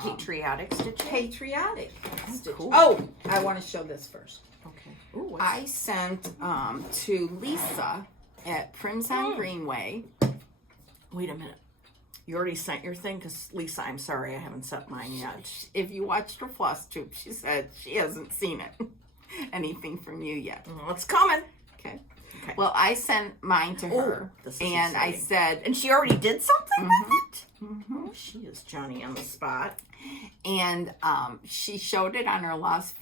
Patriotic stitching. patriotic stitching. Cool. Oh, I want to show this first. Okay. Ooh, I sent to Lisa at Crimson Greenway. Wait a minute. You already sent your thing? Because, Lisa, I'm sorry, I haven't sent mine yet. If you watched her floss tube, she said she hasn't seen it. Anything from you yet. It's coming. Okay. Well, I sent mine to her, and exciting. I said, and she already did something with it. Oh, she is Johnny on the spot. And she showed it on her last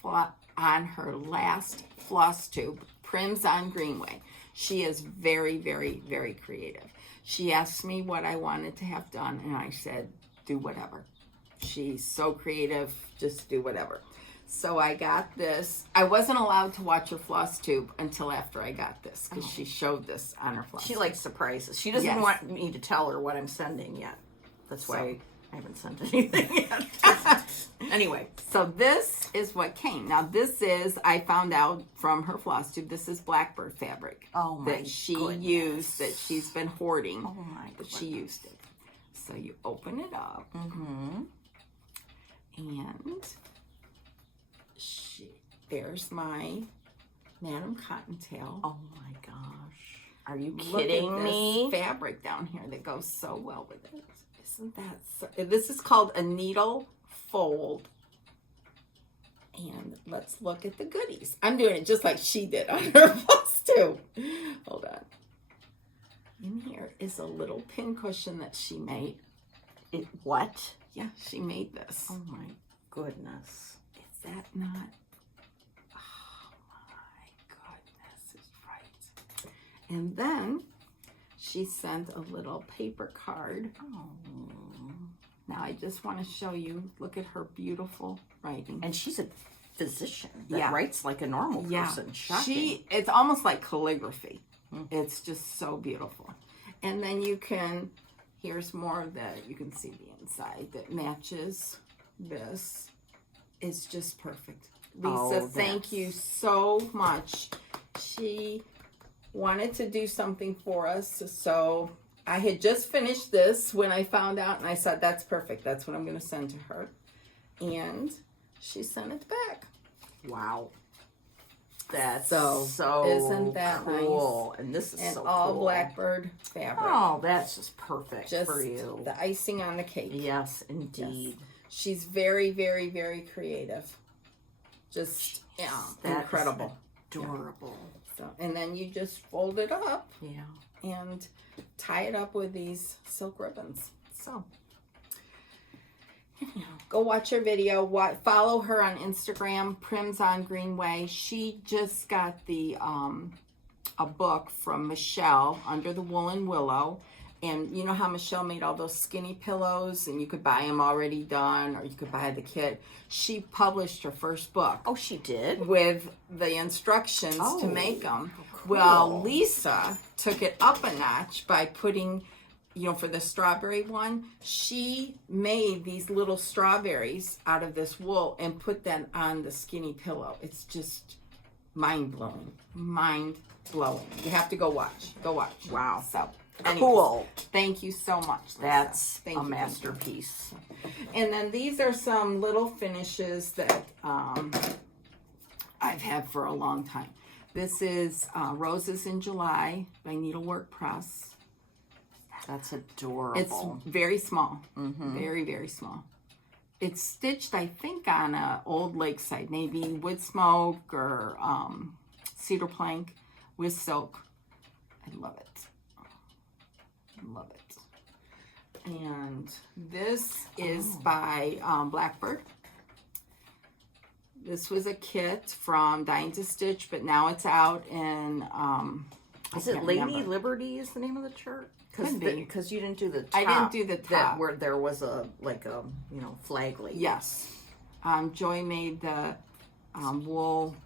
floss tube, Prims on Greenway. She is very, very, very creative. She asked me what I wanted to have done, and I said, do whatever. She's so creative, just do whatever. So I got this. I wasn't allowed to watch her floss tube until after I got this, because she showed this on her floss She likes surprises. She doesn't want me to tell her what I'm sending yet. That's why I haven't sent anything yet. Anyway. So this is what came. Now this is, I found out from her floss tube, this is Blackbird Fabric. Oh my that she used, that she's been hoarding. Oh my But she used it. So you open it up. And there's my Madame Cottontail. Oh my gosh. Are you Look kidding at me? this fabric down here that goes so well with it. Isn't that so? This is called a needle fold. And let's look at the goodies. I'm doing it just like she did on her floss too. Hold on. In here is a little pin cushion that she made. What? Yeah, she made this. Oh my goodness. Is that not? Oh my goodness, it's right. And then she sent a little paper card. Oh. Now I just want to show you. Look at her beautiful writing. And she's a physician that writes like a normal person. Shocking. It's almost like calligraphy. It's just so beautiful. And then you can, here's more of that. You can see the inside that matches this. It's just perfect. Lisa, thank you so much. She wanted to do something for us, so I had just finished this when I found out, and I said, that's perfect. That's what I'm going to send to her. And she sent it back. Wow. That's so isn't that cool? Nice? And this is and so all cool. Blackbird fabric. Oh, that's just perfect just for you. The icing on the cake. Yes, indeed. Yes. She's very, very, very creative. Just incredible. Adorable. So, and then you just fold it up. Yeah. And tie it up with these silk ribbons. So, go watch her video. Follow her on Instagram, Prims on Greenway. She just got the a book from Michelle, Under the Woolen Willow. And you know how Michelle made all those skinny pillows, and you could buy them already done, or you could buy the kit. She published her first book. Oh, she did? With the instructions to make them. Cool. Well, Lisa took it up a notch by putting, you know, for the strawberry one, she made these little strawberries out of this wool and put them on the skinny pillow. It's just mind-blowing. Mind-blowing. You have to go watch. Go watch. Wow. So. Anyways, cool. Thank you so much, Lisa. That's a masterpiece. And then these are some little finishes that I've had for a long time. This is Roses in July by Needlework Press. That's adorable. It's very small. Very, very small. It's stitched, I think, on a old lakeside, maybe wood smoke or cedar plank with silk. I love it. Love it. And this is by Blackbird. This was a kit from Dying to Stitch, but now it's out in is it Lady Liberty is the name of the chart? Because you didn't do the top. I didn't do the top. Where there was a flag lady. Yes. Joy made the wool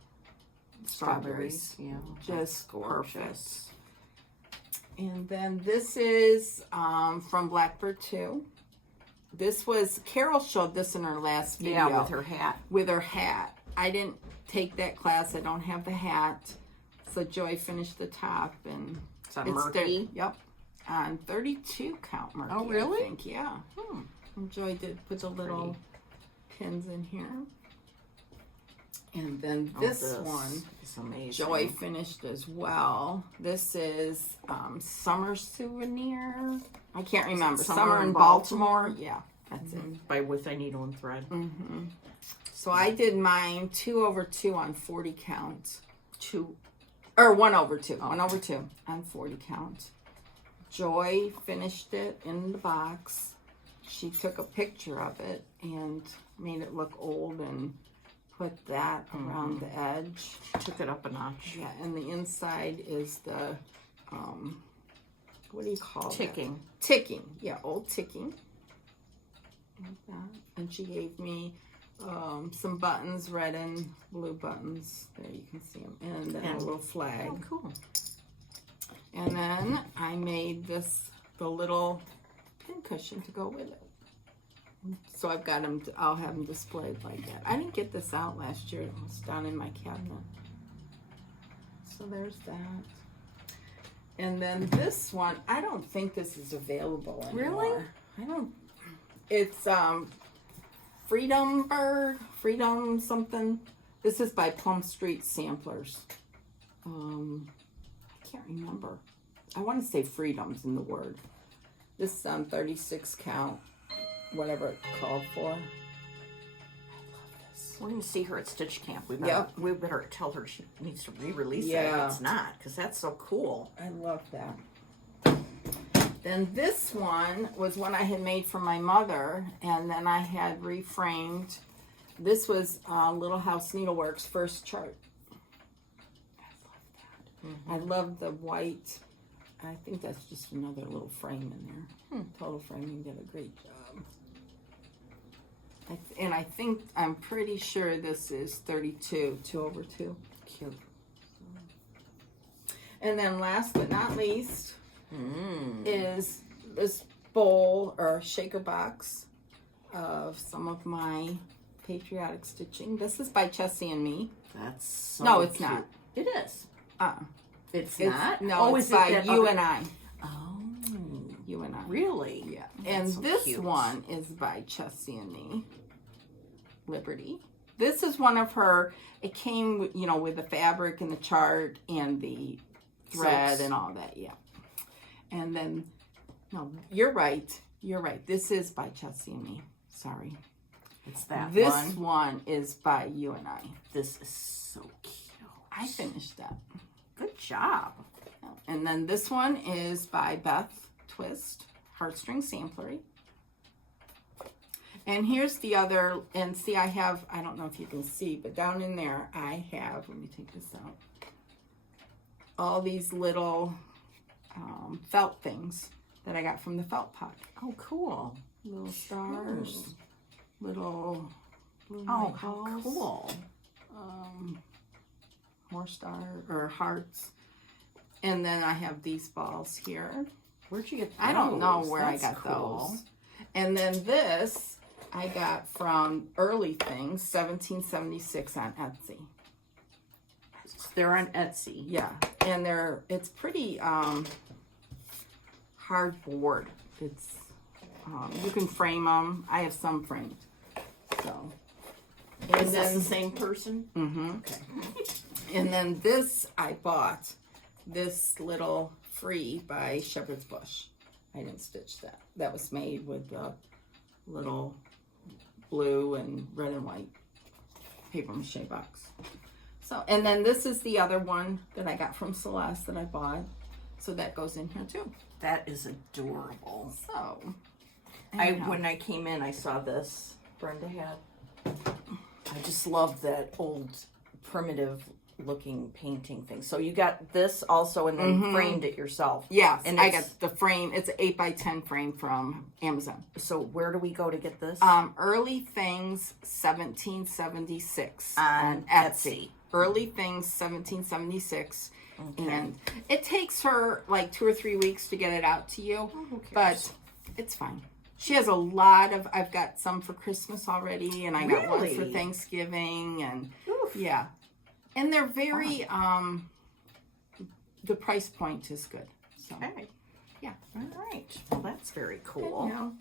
strawberries. Yeah. Just gorgeous. And then this is from Blackbird 2. This was, Carol showed this in her last video. Yeah, with her hat. With her hat. I didn't take that class. I don't have the hat. So Joy finished the top. And it's on Murky? Yep. On 32 count Murky. Oh, really? I think, yeah. And Joy did put the little pins in here. And then this one, is amazing. Joy finished as well. This is Summer Souvenir. I can't remember. Summer in Baltimore. Yeah, that's it. By With a Needle and Thread. So I did mine 2/2 on 40 count. 1/2. 1/2 on 40 count. Joy finished it in the box. She took a picture of it and made it look old and put that around the edge. Took it up a notch. Yeah, and the inside is the, what do you call it? Ticking. Ticking. Yeah, old ticking. Like that. And she gave me some buttons, red and blue buttons. There you can see them. And then a little flag. Oh, cool. And then I made the little pin cushion to go with it. So I've got them, I'll have them displayed like that. I didn't get this out last year. It was down in my cabinet. So there's that. And then this one, I don't think this is available anymore. Really? I don't. It's Freedom something. This is by Plum Street Samplers. I can't remember. I want to say Freedom's in the word. This is on 36 count. Whatever it's called for. I love this. We're going to see her at Stitch Camp. We better tell her she needs to re-release it if it's not, because that's so cool. I love that. Then this one was one I had made for my mother, and then I had reframed. This was Little House Needlework's first chart. I love that. I love the white I think that's just another little frame in there. Total Framing did a great job. I'm pretty sure this is 32, 2/2. Cute. And then last but not least is this bowl or shaker box of some of my patriotic stitching. This is by Chessie and Me. That's so No, it's cute. not. It is. It's not? No, Oh, it's is it by that You other- and I. Oh. You and I. Really? Yeah. That's And so this cute. one is by Chessie and Me. Liberty. This is one of her, it came, with the fabric and the chart and the thread Silks. and all that, yeah. And then, no, you're right. This is by Chessie and Me. Sorry. It's that This one. one is by You and I. This is so cute. I finished that. Good job. And then this one is by Beth Twist, Heartstring Samplery. And here's the other, and see, I don't know if you can see, but down in there, I have, let me take this out, all these little felt things that I got from the felt pot. Oh, cool. Little stars, little blue Oh, light how balls, cool. more stars, or hearts. And then I have these balls here. Where'd you get those? I don't know where That's I got cool. those. And then this I got from Early Things, 1776 on Etsy. They're on Etsy. Yeah, and it's pretty hard board. It's you can frame them. I have some framed. So. Is this the same person? Mm-hmm. Okay. And then this I bought, this little free by Shepherd's Bush. I didn't stitch that. That was made with the little blue and red and white paper mache box. So, and then this is the other one that I got from Celeste that I bought. So that goes in here too. That is adorable. So, When I came in, I saw this Brenda had. I just love that old primitive looking painting thing. So you got this also and then framed it yourself. yes, And I got the frame. It's an 8x10 frame from Amazon. So where do we go to get this? Early Things 1776 On Etsy. Early Things 1776. Okay. And it takes her like 2 or 3 weeks to get it out to you, who cares? but it's fine. She has a lot of, I've got some for Christmas already, and I got one for Really? Thanksgiving, and Oof. yeah. And they're very, the price point is good. So, Okay. yeah. All right. Well, that's very cool. You know,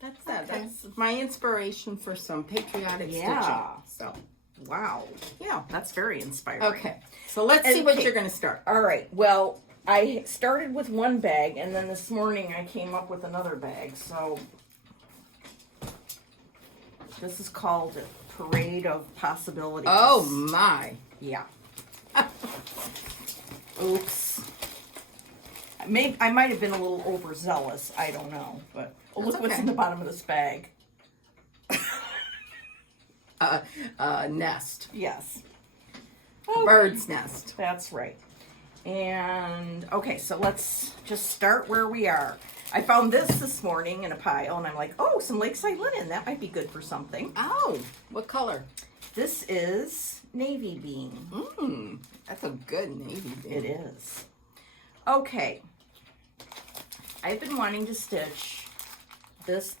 that's that. Okay. That's my inspiration for some patriotic Yeah. stitching. So, Wow. yeah. That's very inspiring. Okay. So let's see what Okay. you're going to start. All right. Well, I started with one bag, and then this morning I came up with another bag. So this is called a Parade of Possibilities. Oh, my. Yeah. Oops. I might have been a little overzealous. I don't know. But look what's okay. in the bottom of this bag. Nest. Yes. Bird's nest. That's right. And, okay, so let's just start where we are. I found this morning in a pile, and I'm like, oh, some Lakeside linen. That might be good for something. Oh, what color? This is navy bean. That's a good navy bean. It is. Okay. I've been wanting to stitch this,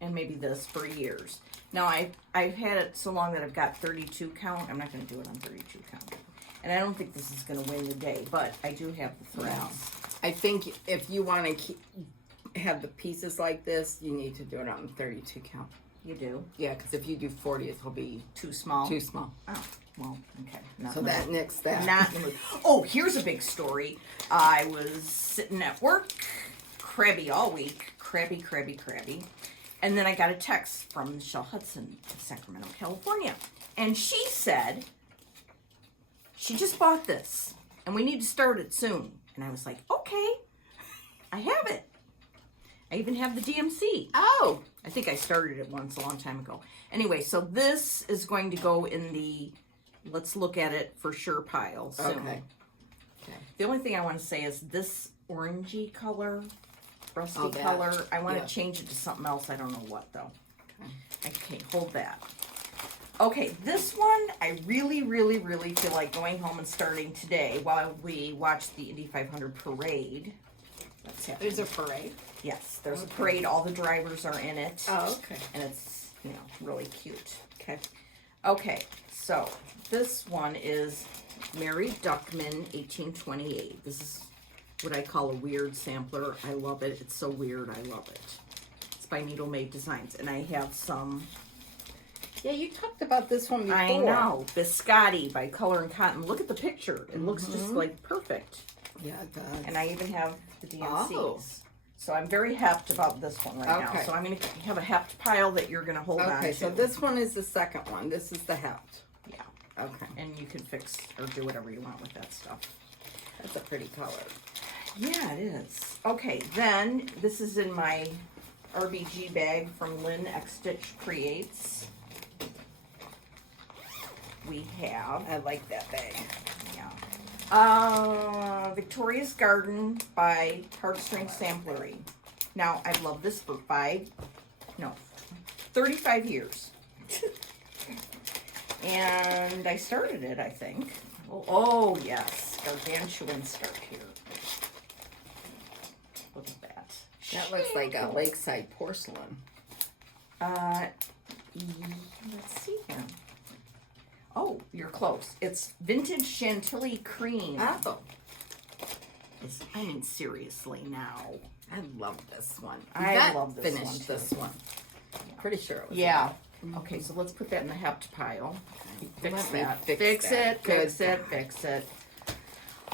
and maybe this for years. Now, I've had it so long that I've got 32 count. I'm not going to do it on 32 count. And I don't think this is going to win the day, but I do have the threads. No. I think if you want to have the pieces like this, you need to do it on 32 count. You do? Yeah, because if you do 40, it'll be Too small? too small. Oh, well, okay. Not So in the that mood. nix that. Not in the mood. Oh, here's a big story. I was sitting at work, crabby all week. Crabby. And then I got a text from Michelle Hudson in Sacramento, California. And she said, she just bought this, and we need to start it soon. And I was like, okay, I have it. I even have the DMC. Oh, I think I started it once a long time ago. Anyway, so this is going to go in the let's look at it for sure pile soon. okay. Okay. The only thing I want to say is this orangey color, rusty Oh, that. color, I want to Yeah. change it to something else. I don't know what though. Okay. I can't hold that. Okay, this one I really, really, really feel like going home and starting today while we watch the Indy 500 parade. That's happening. There's a parade? Yes, there's a Okay. parade. All the drivers are in it. Oh, okay. And it's, you know, really cute. Okay. Okay, so this one is Mary Duckman, 1828. This is what I call a weird sampler. I love it. It's so weird. I love it. It's by Needle Made Designs. And I have some, Yeah, you talked about this one before. I know, Biscotti by Color and Cotton. Look at the picture. It looks just like perfect. Yeah, it does. And I even have the DMCs. Oh. So I'm very hepped about this one right now. Okay. So I'm going to have a hepped pile that you're going to hold on to. Okay, so this one is the second one. This is the heft. Yeah. Okay. And you can fix or do whatever you want with that stuff. That's a pretty color. Yeah, it is. Okay, then this is in my RBG bag from Lynn X Stitch Creates. We have, I like that bag. yeah, Victoria's Garden by Heartstring Samplery. Now, I've loved this for 35 years. And I started it, I think. Oh, yes, gargantuan start here. Look at that. That looks like a lakeside porcelain. Let's see here. Oh, you're close. It's vintage Chantilly cream. Oh, I mean, seriously now. I love this one. I Yvette love this one, finished too. this one. Pretty sure it was. Yeah. Okay, so let's put that in the hept pile. Fix Let me that. fix that. Fix it.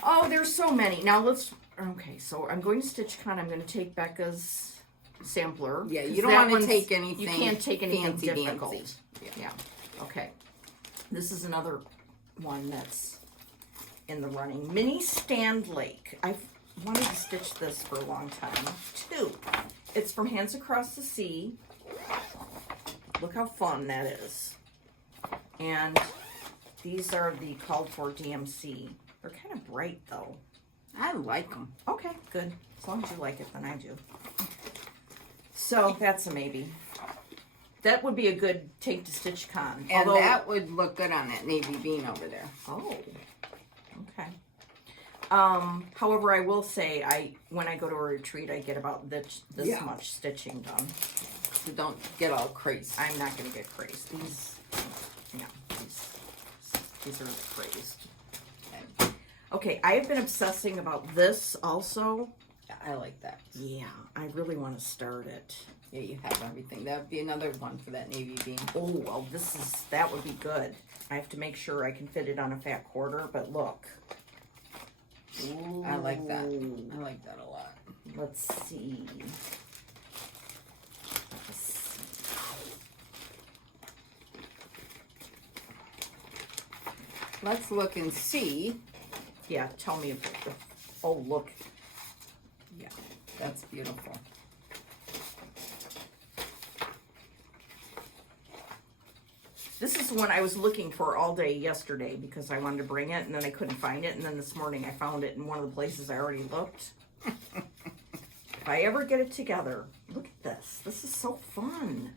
Oh, there's so many. Now let's, okay, so I'm going to StitchCon. I'm going to take Becca's sampler. Yeah, 'cause you don't that want to one's- take anything. You can't take anything fancy difficult. dancy. Yeah. Okay. This is another one that's in the running. Mini Stand Lake. I've wanted to stitch this for a long time, too. It's from Hands Across the Sea. Look how fun that is. And these are the called for DMC. They're kind of bright, though. I like them. Okay, good. As long as you like it, then I do. So that's a maybe. That would be a good take to StitchCon. And Although, that would look good on that navy bean over there. oh, okay. However, I will say, when I go to a retreat, I get about this Yeah. much stitching done. So don't get all crazy. I'm not going to get crazed. These are crazed. Okay, I have been obsessing about this also. I like that. Yeah, I really want to start it. Yeah, you have everything. That would be another one for that navy bean. Oh, well, that would be good. I have to make sure I can fit it on a fat quarter, but look. Ooh. I like that. I like that a lot. Let's see. Let's look and see. Yeah, tell me if oh, look. Yeah, that's beautiful. This is the one I was looking for all day yesterday because I wanted to bring it, and then I couldn't find it, and then this morning I found it in one of the places I already looked. If I ever get it together, look at this. This is so fun.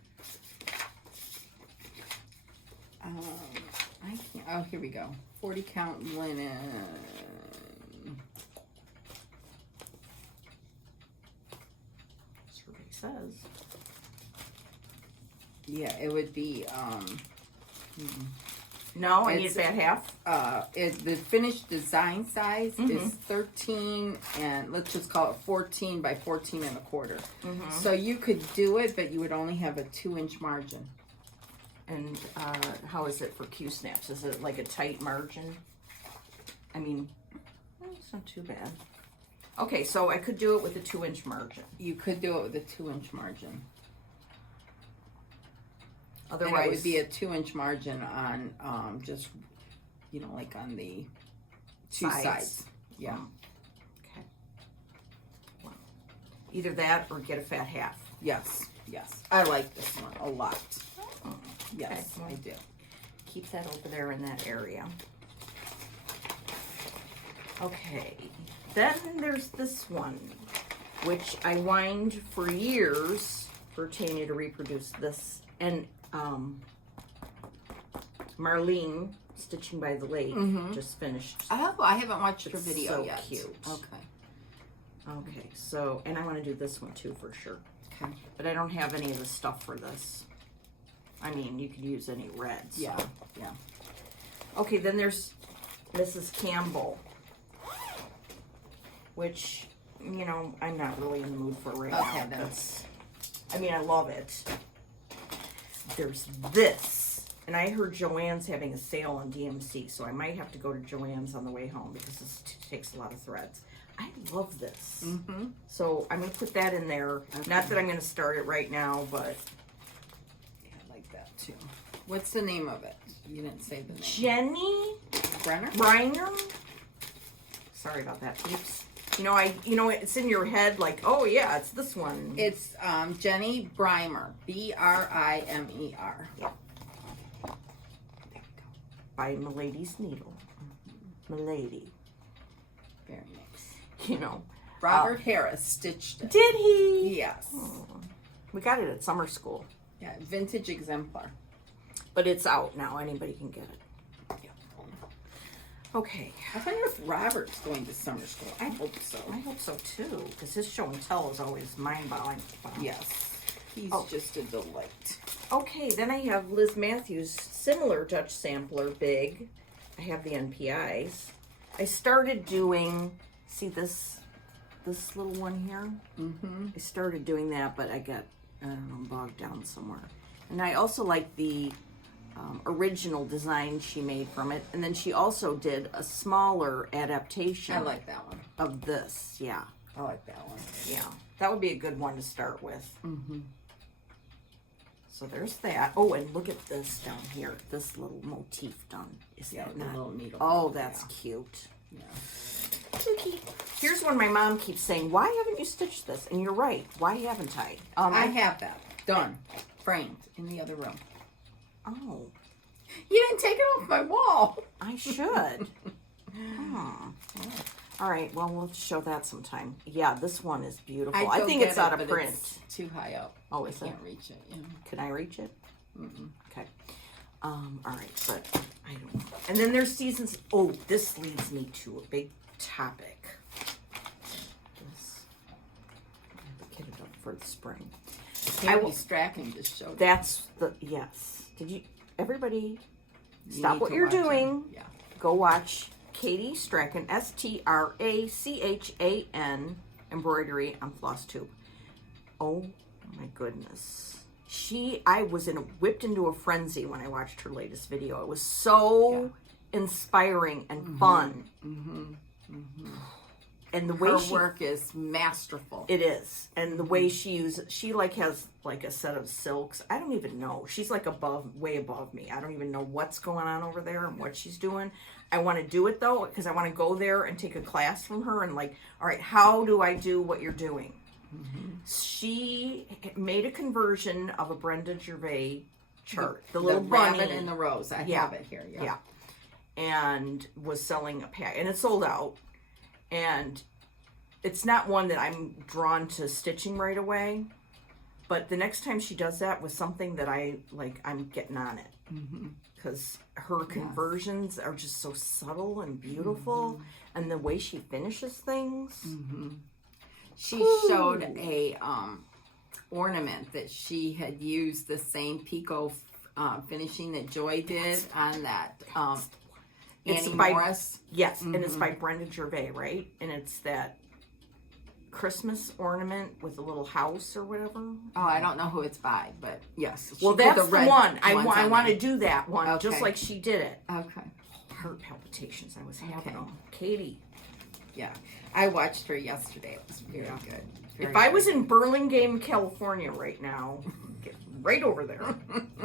I can't. Oh, here we go. 40 count linen. Survey says. Yeah, it would be. No, I need It's- that half. The finished design size is 13, and let's just call it 14 by 14 and a quarter. So you could do it, but you would only have a 2-inch margin. And how is it for Q-snaps? Is it like a tight margin? I mean, it's not too bad. Okay, so I could do it with a 2-inch margin. You could do it with a 2-inch margin. Otherwise, And it would be a 2-inch margin on just, like on the two sides. Yeah. Okay. Well, either that or get a fat half. Yes. I like this one a lot. Oh, Yes, okay. I do. Keep that over there in that area. Okay, then there's this one, which I whined for years for Tanya to reproduce this. And Marlene, Stitching by the Lake, just finished. Oh, I haven't watched her video so yet. Cute. Okay. Okay, so, and I want to do this one too for sure. Okay. But I don't have any of the stuff for this. I mean, you could use any reds. Yeah, yeah. Okay, then there's Mrs. Campbell, which, you know, I'm not really in the mood for right now. That's, I mean, I love it. There's this, and I heard Joann's having a sale on DMC, so I might have to go to Joann's on the way home because this takes a lot of threads. I love this. So I'm going to put that in there. Okay. Not that I'm going to start it right now, but... Yeah, I like that too. What's the name of it? You didn't say the name. Jenny Briner? Sorry about that, peeps. You know, it's in your head like, oh yeah, it's this one. It's Jenny Brimer, B-R-I-M-E-R. Yeah. By Milady's Needle. Milady. Very nice. You know. Robert Harris stitched it. Did he? Yes. Oh. We got it at summer school. Yeah, vintage exemplar. But it's out now. Anybody can get it. Yeah. Okay. I wonder if Robert's going to summer school. I hope so. I hope so too, because his show and tell is always mind-boggling. Yes. He's just a delight. Okay, then I have Liz Matthews, similar Dutch sampler, big. I have the NPIs. I started doing, see this little one here? I started doing that, but I got, I don't know, bogged down somewhere. And I also like the original design she made from it. And then she also did a smaller adaptation. I like that one. Of this, yeah. I like that one. Yeah, that would be a good one to start with. So there's that. Oh, and look at this down here. This little motif done. Is that not? Little needle. Oh, that's cute. Yeah. Cookie. Here's one my mom keeps saying, why haven't you stitched this? And you're right. Why haven't I? I have that. Done. Framed in the other room. Oh. You didn't take it off my wall. I should. All right. Well, we'll show that sometime. Yeah, this one is beautiful. I think it's out of print. It's too high up. Oh, is it? Can't reach it. Yeah. Can I reach it? Okay. All right, but I don't know. And then there's seasons. Oh, this leads me to a big topic. This. I have to get it up for the spring. Katie Strachan just showed. That's the yes. Did you? Everybody, stop what you're doing. Yeah. Go watch Katie Strachan, Strachan, embroidery on floss tube. Oh my goodness. I was whipped into a frenzy when I watched her latest video. It was so inspiring and fun. And the way her work is masterful. It is. And the way she has like a set of silks. I don't even know. She's like way above me. I don't even know what's going on over there and what she's doing. I want to do it though, because I want to go there and take a class from her and like, all right, how do I do what you're doing? She made a conversion of a Brenda Gervais chart. The little bunny rabbit in the rose. I have it here. Yeah. And was selling a pack. And it sold out. And it's not one that I'm drawn to stitching right away. But the next time she does that with something that I'm getting on it. Because her conversions are just so subtle and beautiful. And the way she finishes things. She showed a ornament that she had used the same picot finishing that Joy did on that Annie Morris. Yes, and it's by Brenda Gervais, right? And it's that Christmas ornament with a little house or whatever. Oh, I don't know who it's by, but yes. Well, that's the one. I want to do that one, just like she did it. Okay. Heart palpitations. I was having them. Katie. Yeah. I watched her yesterday. It was very good. If I was in Burlingame, California right now, get right over there.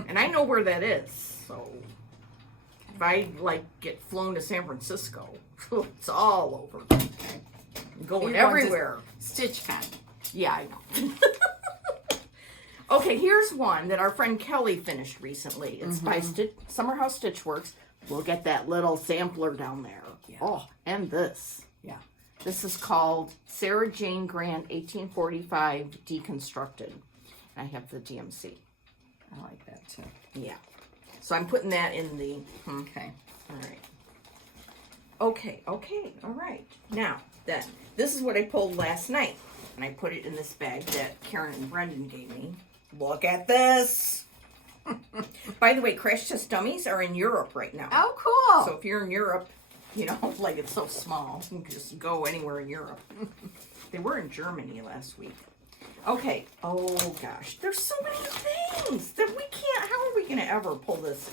And I know where that is, so if I get flown to San Francisco, it's all over. Going everywhere. StitchCon. Yeah, I know. Okay, here's one that our friend Kelly finished recently. It's by Summer House Stitchworks. We'll get that little sampler down there. Yeah. Oh, and this. Yeah. This is called Sarah Jane Grant 1845 Deconstructed. And I have the DMC. I like that too. Yeah. So I'm putting that in the... Okay. All right. Okay. All right. Now, then, this is what I pulled last night. And I put it in this bag that Karen and Brendan gave me. Look at this. By the way, Crash Test Dummies are in Europe right now. Oh, cool. So if you're in Europe, you know, like it's so small, you can just go anywhere in Europe. They were in Germany last week. Okay. Oh, gosh. There's so many things that we can't... How are we going to ever pull this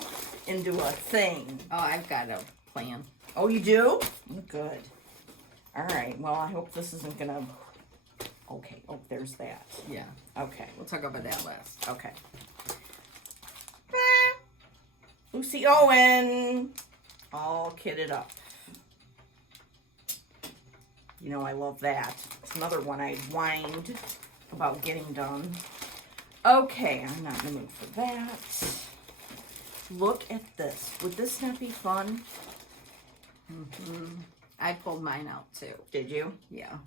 into a thing? Oh, I've got a plan. Oh, you do? Good. All right. Well, I hope this isn't going to... Okay. Oh, there's that. Yeah. Okay. We'll talk about that last. Okay. Lucy Owen. All kitted up. You know, I love that. It's another one I whined about getting done. Okay, I'm not in the mood for that. Look at this. Would this not be fun? I pulled mine out too. Did you? Yeah.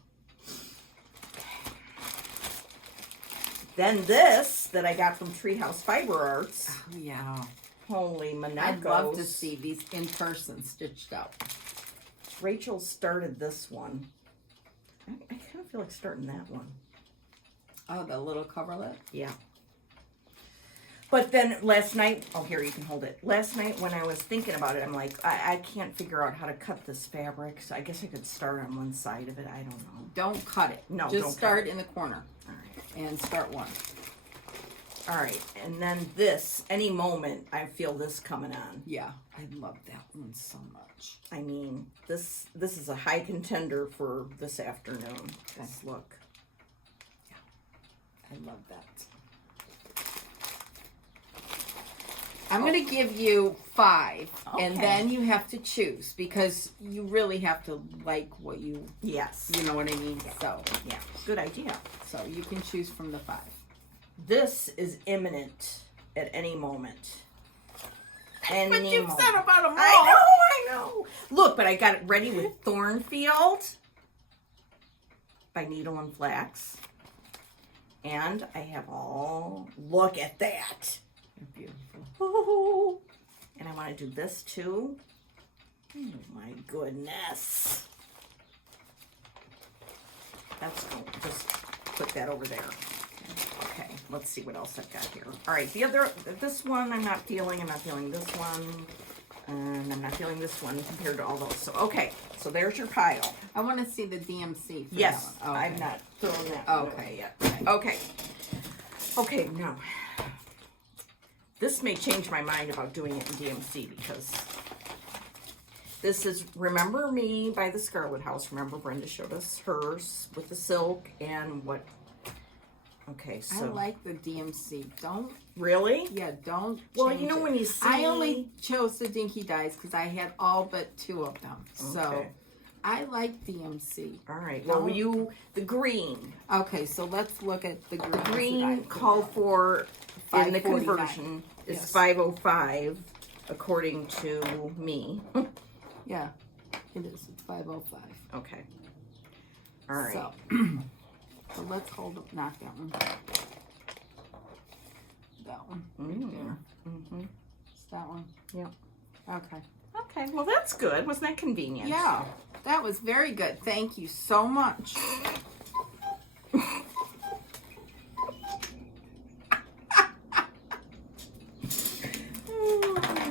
Then this that I got from Treehouse Fiber Arts. Oh, yeah. Holy Monegos. I'd love to see these in person stitched out. Rachel started this one. I kind of feel like starting that one. Oh, the little coverlet? Yeah. But then last night, oh, here, you can hold it. Last night when I was thinking about it, I'm like, I can't figure out how to cut this fabric. So I guess I could start on one side of it. I don't know. Don't cut it. No, just don't start cut it. in the corner. All right. And start one. All right. And then this, any moment, I feel this coming on. Yeah. I love that one so much. I mean, this is a high contender for this afternoon. This look. Yeah. I love that. I'm going to give you 5, and Okay. then you have to choose, because you really have to like what you Yes. know what I mean? So, Yeah. Good idea. so you can choose from the 5. This is imminent at any moment. Any But you've moment. said about them all. I know. Look, but I got it ready with Thornfield by Needle and Flax. And I have all... Look at that. Beautiful. Ooh. And I want to do this too. Oh my goodness. That's cool. Just put that over there. Okay, let's see what else I've got here. All right, this one I'm not feeling. I'm not feeling this one. And I'm not feeling this one compared to all those. So, okay, so there's your pile. I want to see the DMC for Yes, that one. I'm not throwing that one away yet. Okay. Okay, now. This may change my mind about doing it in DMC because this is Remember Me by the Scarlet House. Remember Brenda showed us hers with the silk and what... Okay, so... I like the DMC. Don't... Really? Yeah, don't Well, change you know it. when you see... I only chose the Dinky Dyes because I had all but 2 of them. So, Okay. I like DMC. All right, well, the green. Okay, so let's look at the green. Green called for, in the 549. conversion, is Yes. 505, according to me. Yeah, it is. It's 505. Okay. All right. So, so let's hold up, not that one. That one. Right there. Mm-hmm. It's that one. Yeah. Okay. Okay, well, that's good. Wasn't that convenient? Yeah, that was very good. Thank you so much.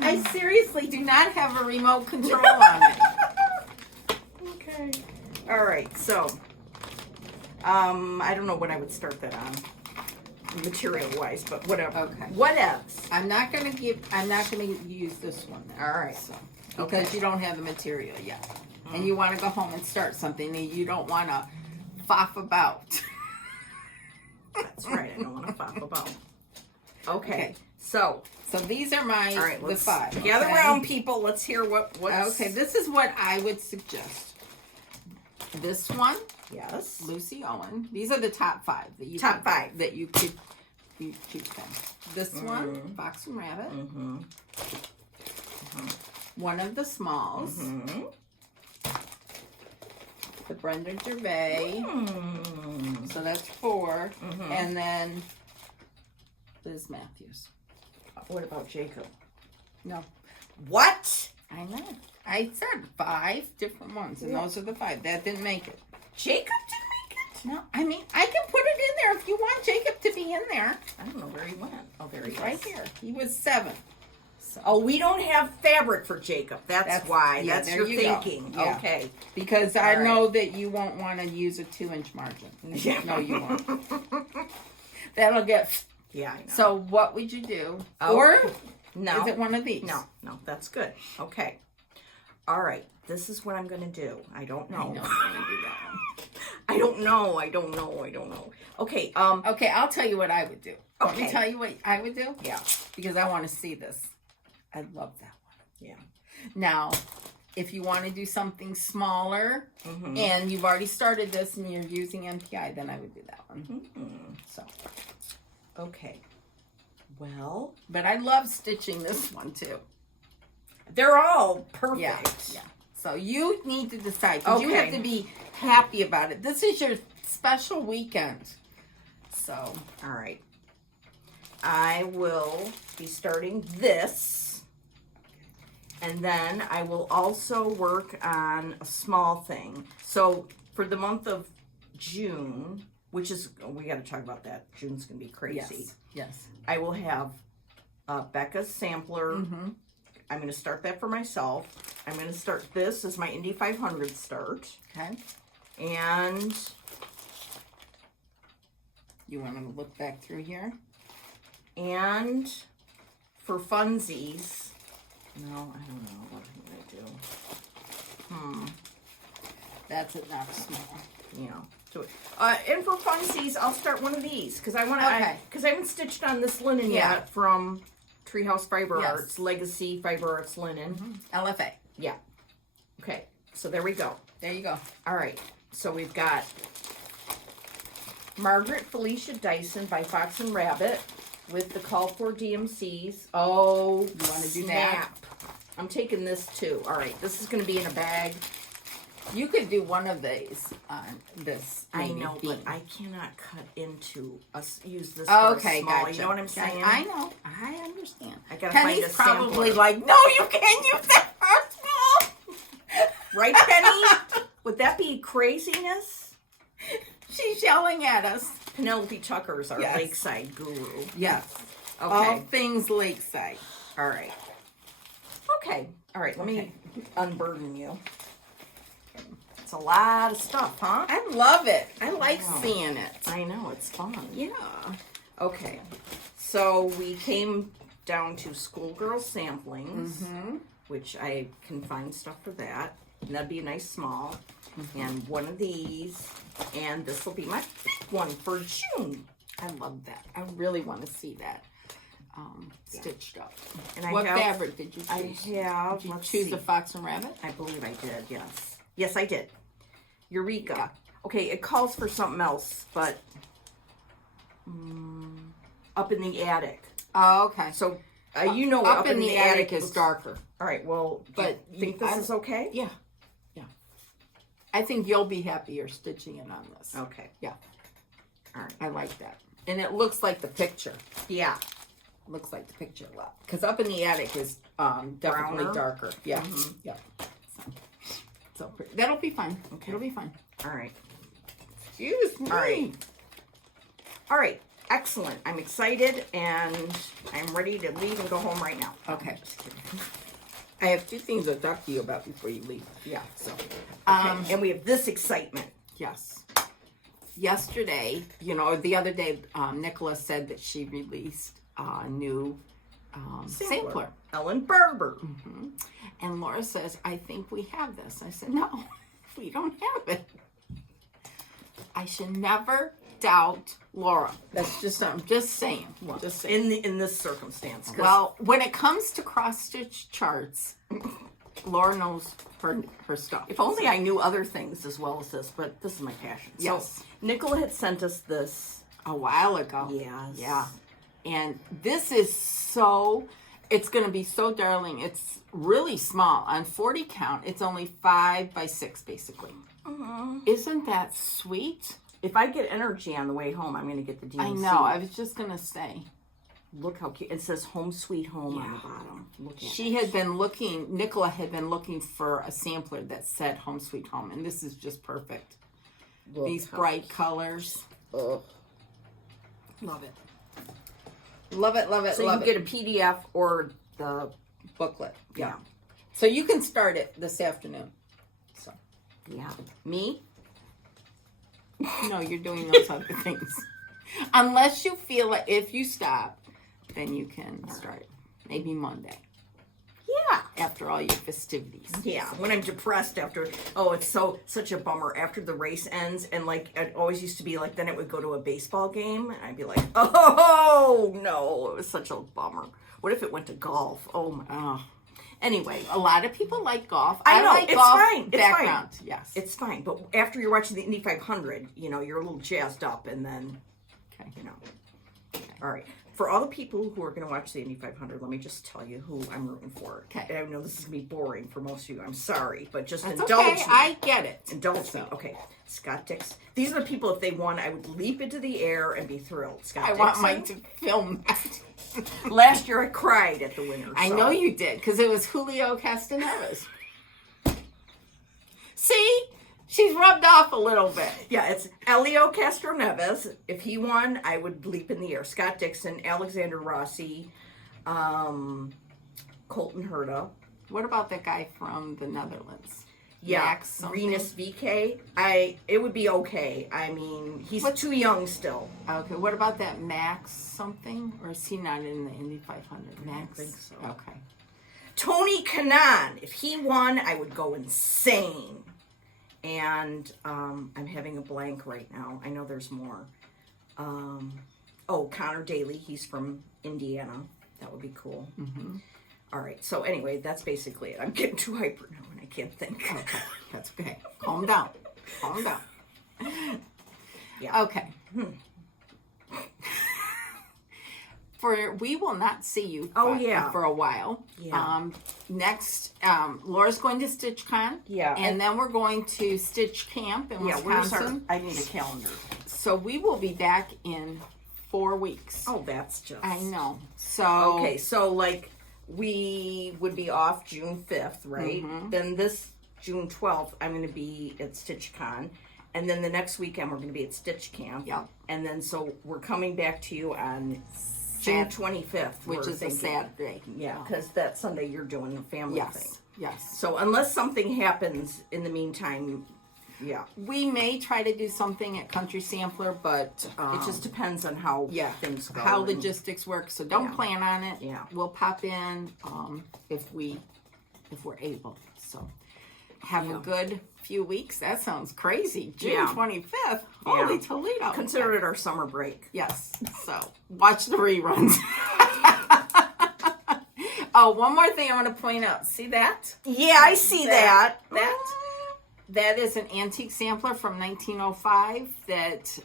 I seriously do not have a remote control on it. Okay. All right, so, I don't know what I would start that on, material-wise, but whatever. Okay. What else? I'm not gonna use this one then. All right. So, because you don't have the material yet. And you want to go home and start something and you don't want to faff about. That's right, I don't want to faff about. Okay, Okay. so, So these are my all right, the let's 5. gather okay? around, people. Let's hear what's... Okay, this is what I would suggest. This one, Yes. Lucy Owen. These are the top 5 that you Top 5. that you could choose from. This one, Fox and Rabbit. Mm-hmm. One of the smalls. Mm-hmm. the Brenda Gervais. So that's 4. And then Liz Matthews. What about Jacob? No. What? I know. I said 5 different ones, and those are the 5. That didn't make it. Jacob didn't make it? No, I mean, I can put it in there if you want Jacob to be in there. I don't know where he went. Oh, there he is. Right here. He was 7. So. Oh, we don't have fabric for Jacob. That's why. Yeah, That's there your you thinking. go. Yeah. Okay. Because I know that you won't want to use a 2-inch margin. Yeah. No, you won't. That'll get... Yeah, I know. So what would you do? Oh, Or no. is it one of these? No, that's good. Okay. All right. This is what I'm going to do. I don't know. I know you're going to do that one. I don't know. Okay. Okay, I'll tell you what I would do. Want me Okay. to tell you what I would do? Yeah. Because I want to see this. I love that one. Yeah. Now, if you want to do something smaller and you've already started this and you're using MPI, then I would do that one. So, okay. Well, but I love stitching this one too. they're all perfect. Yeah. So you need to decide. 'Cause you have Okay. to be happy about it. This is your special weekend. So, All right. I will be starting this. And then I will also work on a small thing. So for the month of June, which is, we got to talk about that. June's going to be crazy. yes. I will have Becca's sampler. I'm going to start that for myself. I'm going to start this as my Indy 500 start. Okay. And You want to look back through here? And for funsies, no, I don't know what I'm going to do. That's it, not small. Yeah. So, and for funsies, I'll start one of these because I want to. Okay. Because I haven't stitched on this linen Yeah. yet from Treehouse Fiber Yes. Arts Legacy Fiber Arts linen. LFA. Yeah. Okay. So there we go. There you go. All right. So we've got Margaret Felicia Dyson by Fox and Rabbit with the call for DMCs. Oh, You want to do snap. I'm taking this too. All right. This is going to be in a bag. You could do one of these on this. I maybe know, beam. but I cannot cut into use this for Okay, a small. gotcha. You know what I'm saying? I know. I understand. I gotta Penny's find a probably sampler. like, no, you can't use that for small. Right, Penny? Would that be craziness? She's yelling at us. Penelope Tucker's our Yes. lakeside guru. Yes. Okay. All things lakeside. All right. Okay. All right. Let me unburden you. It's a lot of stuff, huh? I love it. I like Wow. seeing it. I know. It's fun. Yeah. Okay. So we came down to schoolgirl samplings, which I can find stuff for that. And that'd be a nice small. And one of these. And this will be my big one for June. I love that. I really want to see that stitched up. And I What have, fabric did you choose? I have, Did you let's choose see. a fox and rabbit? I believe I did, yes. Yes, I did. Eureka. Yeah. Okay, it calls for something else, but up in the attic. Oh, okay. So, you know, up in the attic is looks- darker. All right, well, But do you think this is okay? Yeah. Yeah. I think you'll be happier stitching it on this. Okay. Yeah. All right. I like that. And it looks like the picture. Yeah. Looks like the picture a lot. Because up in the attic is definitely Browner? darker. Yeah. Yeah. So pretty. That'll be fine. Okay. It'll be fine. All right. Excuse me. All right. All right. Excellent. I'm excited and I'm ready to leave and go home right now. Okay. I have 2 things to talk to you about before you leave. Yeah. So, Okay. And we have this excitement. yes. Yesterday, the other day, Nicola said that she released a new sampler. Ellen Barber. And Laura says, I think we have this. I said, no, we don't have it. I should never doubt Laura. That's just, I'm just saying. Just saying. In this circumstance. 'cause- Well, when it comes to cross-stitch charts, Laura knows her stuff. if only I knew other things as well as this, but this is my passion. Yes. So Nicola had sent us this. A while ago. Yes. Yeah. And this is so, it's going to be so darling. It's really small. On 40 count, it's only 5 by 6 basically. Isn't that sweet? If I get energy on the way home, I'm going to get the DMC. I know. I was just going to say. Look how cute. It says Home Sweet Home on the bottom. Look at She had been looking, Nicola had been looking for a sampler that said Home Sweet Home. And this is just perfect. Look These bright colors. Ugh. Love it. Love it, love it, So love you it. can get a PDF or the Booklet. yeah. So you can start it this afternoon. So Yeah. Me? no, you're doing those other things. Unless you feel like if you stop, then you can start. Maybe Monday. Yeah. After all your festivities. Yeah, when I'm depressed after, it's such a bummer after the race ends, and like it always used to be like then it would go to a baseball game, and I'd be like, oh no, it was such a bummer. What if it went to golf? Oh my. Oh. Anyway, A lot of people like golf. I know, like it's golf fine, it's background. Yes. it's fine. But after you're watching the Indy 500, you're a little jazzed up, and then, Okay. All right. For all the people who are going to watch the Indy 500, let me just tell you who I'm rooting for. Okay. And I know this is going to be boring for most of you. I'm sorry, but just That's indulge okay. me. I get it. Indulge me. Okay. Scott Dixon. These are the people, if they won, I would leap into the air and be thrilled. Scott I Dixon. want Mike to film that. Last year I cried at the winner. I so. know you did, because it was Julio Castaneves. See? She's rubbed off a little bit. Yeah, it's Elio Castroneves. If he won, I would leap in the air. Scott Dixon, Alexander Rossi, Colton Herta. What about that guy from the Netherlands? Yeah, Max something? Renus VK. It would be okay. I mean, he's too young still. Okay, what about that Max something? Or is he not in the Indy 500? Max? think so. Okay. Tony Kanaan. If he won, I would go insane. And I'm having a blank right now. I know there's more. Connor Daly. He's from Indiana. That would be cool. Mm-hmm. All right. So anyway, that's basically it. I'm getting too hyper now and I can't think. Okay, that's okay. Calm down. Calm down. Yeah. Okay. We will not see you for a while. Yeah. Next, Laura's going to StitchCon. Yeah. And then we're going to Stitch Camp in Wisconsin. I need a calendar. So we will be back in 4 weeks. Oh, that's just. I know. So. Okay, so like we would be off June 5th, right? Mm-hmm. Then this June 12th, I'm going to be at StitchCon. And then the next weekend, we're going to be at Stitch Camp. Yeah. And then so we're coming back to you on June 25th. Which is a Saturday. Yeah, because that Sunday you're doing a family thing. Yes. So unless something happens in the meantime, yeah. We may try to do something at Country Sampler, but It just depends on how things go. how and- logistics work. So don't plan on it. Yeah. We'll pop in if we're able. So have a good few weeks. That sounds crazy. June 25th. Holy Toledo. Consider it our summer break. Yes. So watch the reruns. Oh, one more thing I want to point out. See that? Yeah, I see that. That is an antique sampler from 1905 that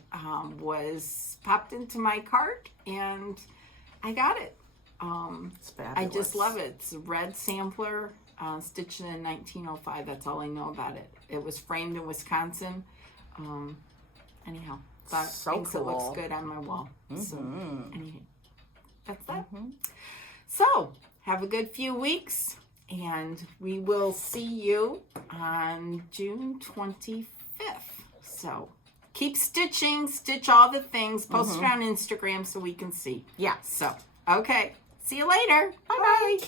was popped into my cart, and I got it. It's fabulous. I just love it. It's a red sampler, stitched in 1905. That's all I know about it. It was framed in Wisconsin. Anyhow, that So thinks it cool. looks good on my wall. So, anyhow, that's that. Mm-hmm. So, have a good few weeks, and we will see you on June 25th. So, keep stitching, stitch all the things, post it on Instagram so we can see. Yeah. So, okay. See you later. Bye-bye.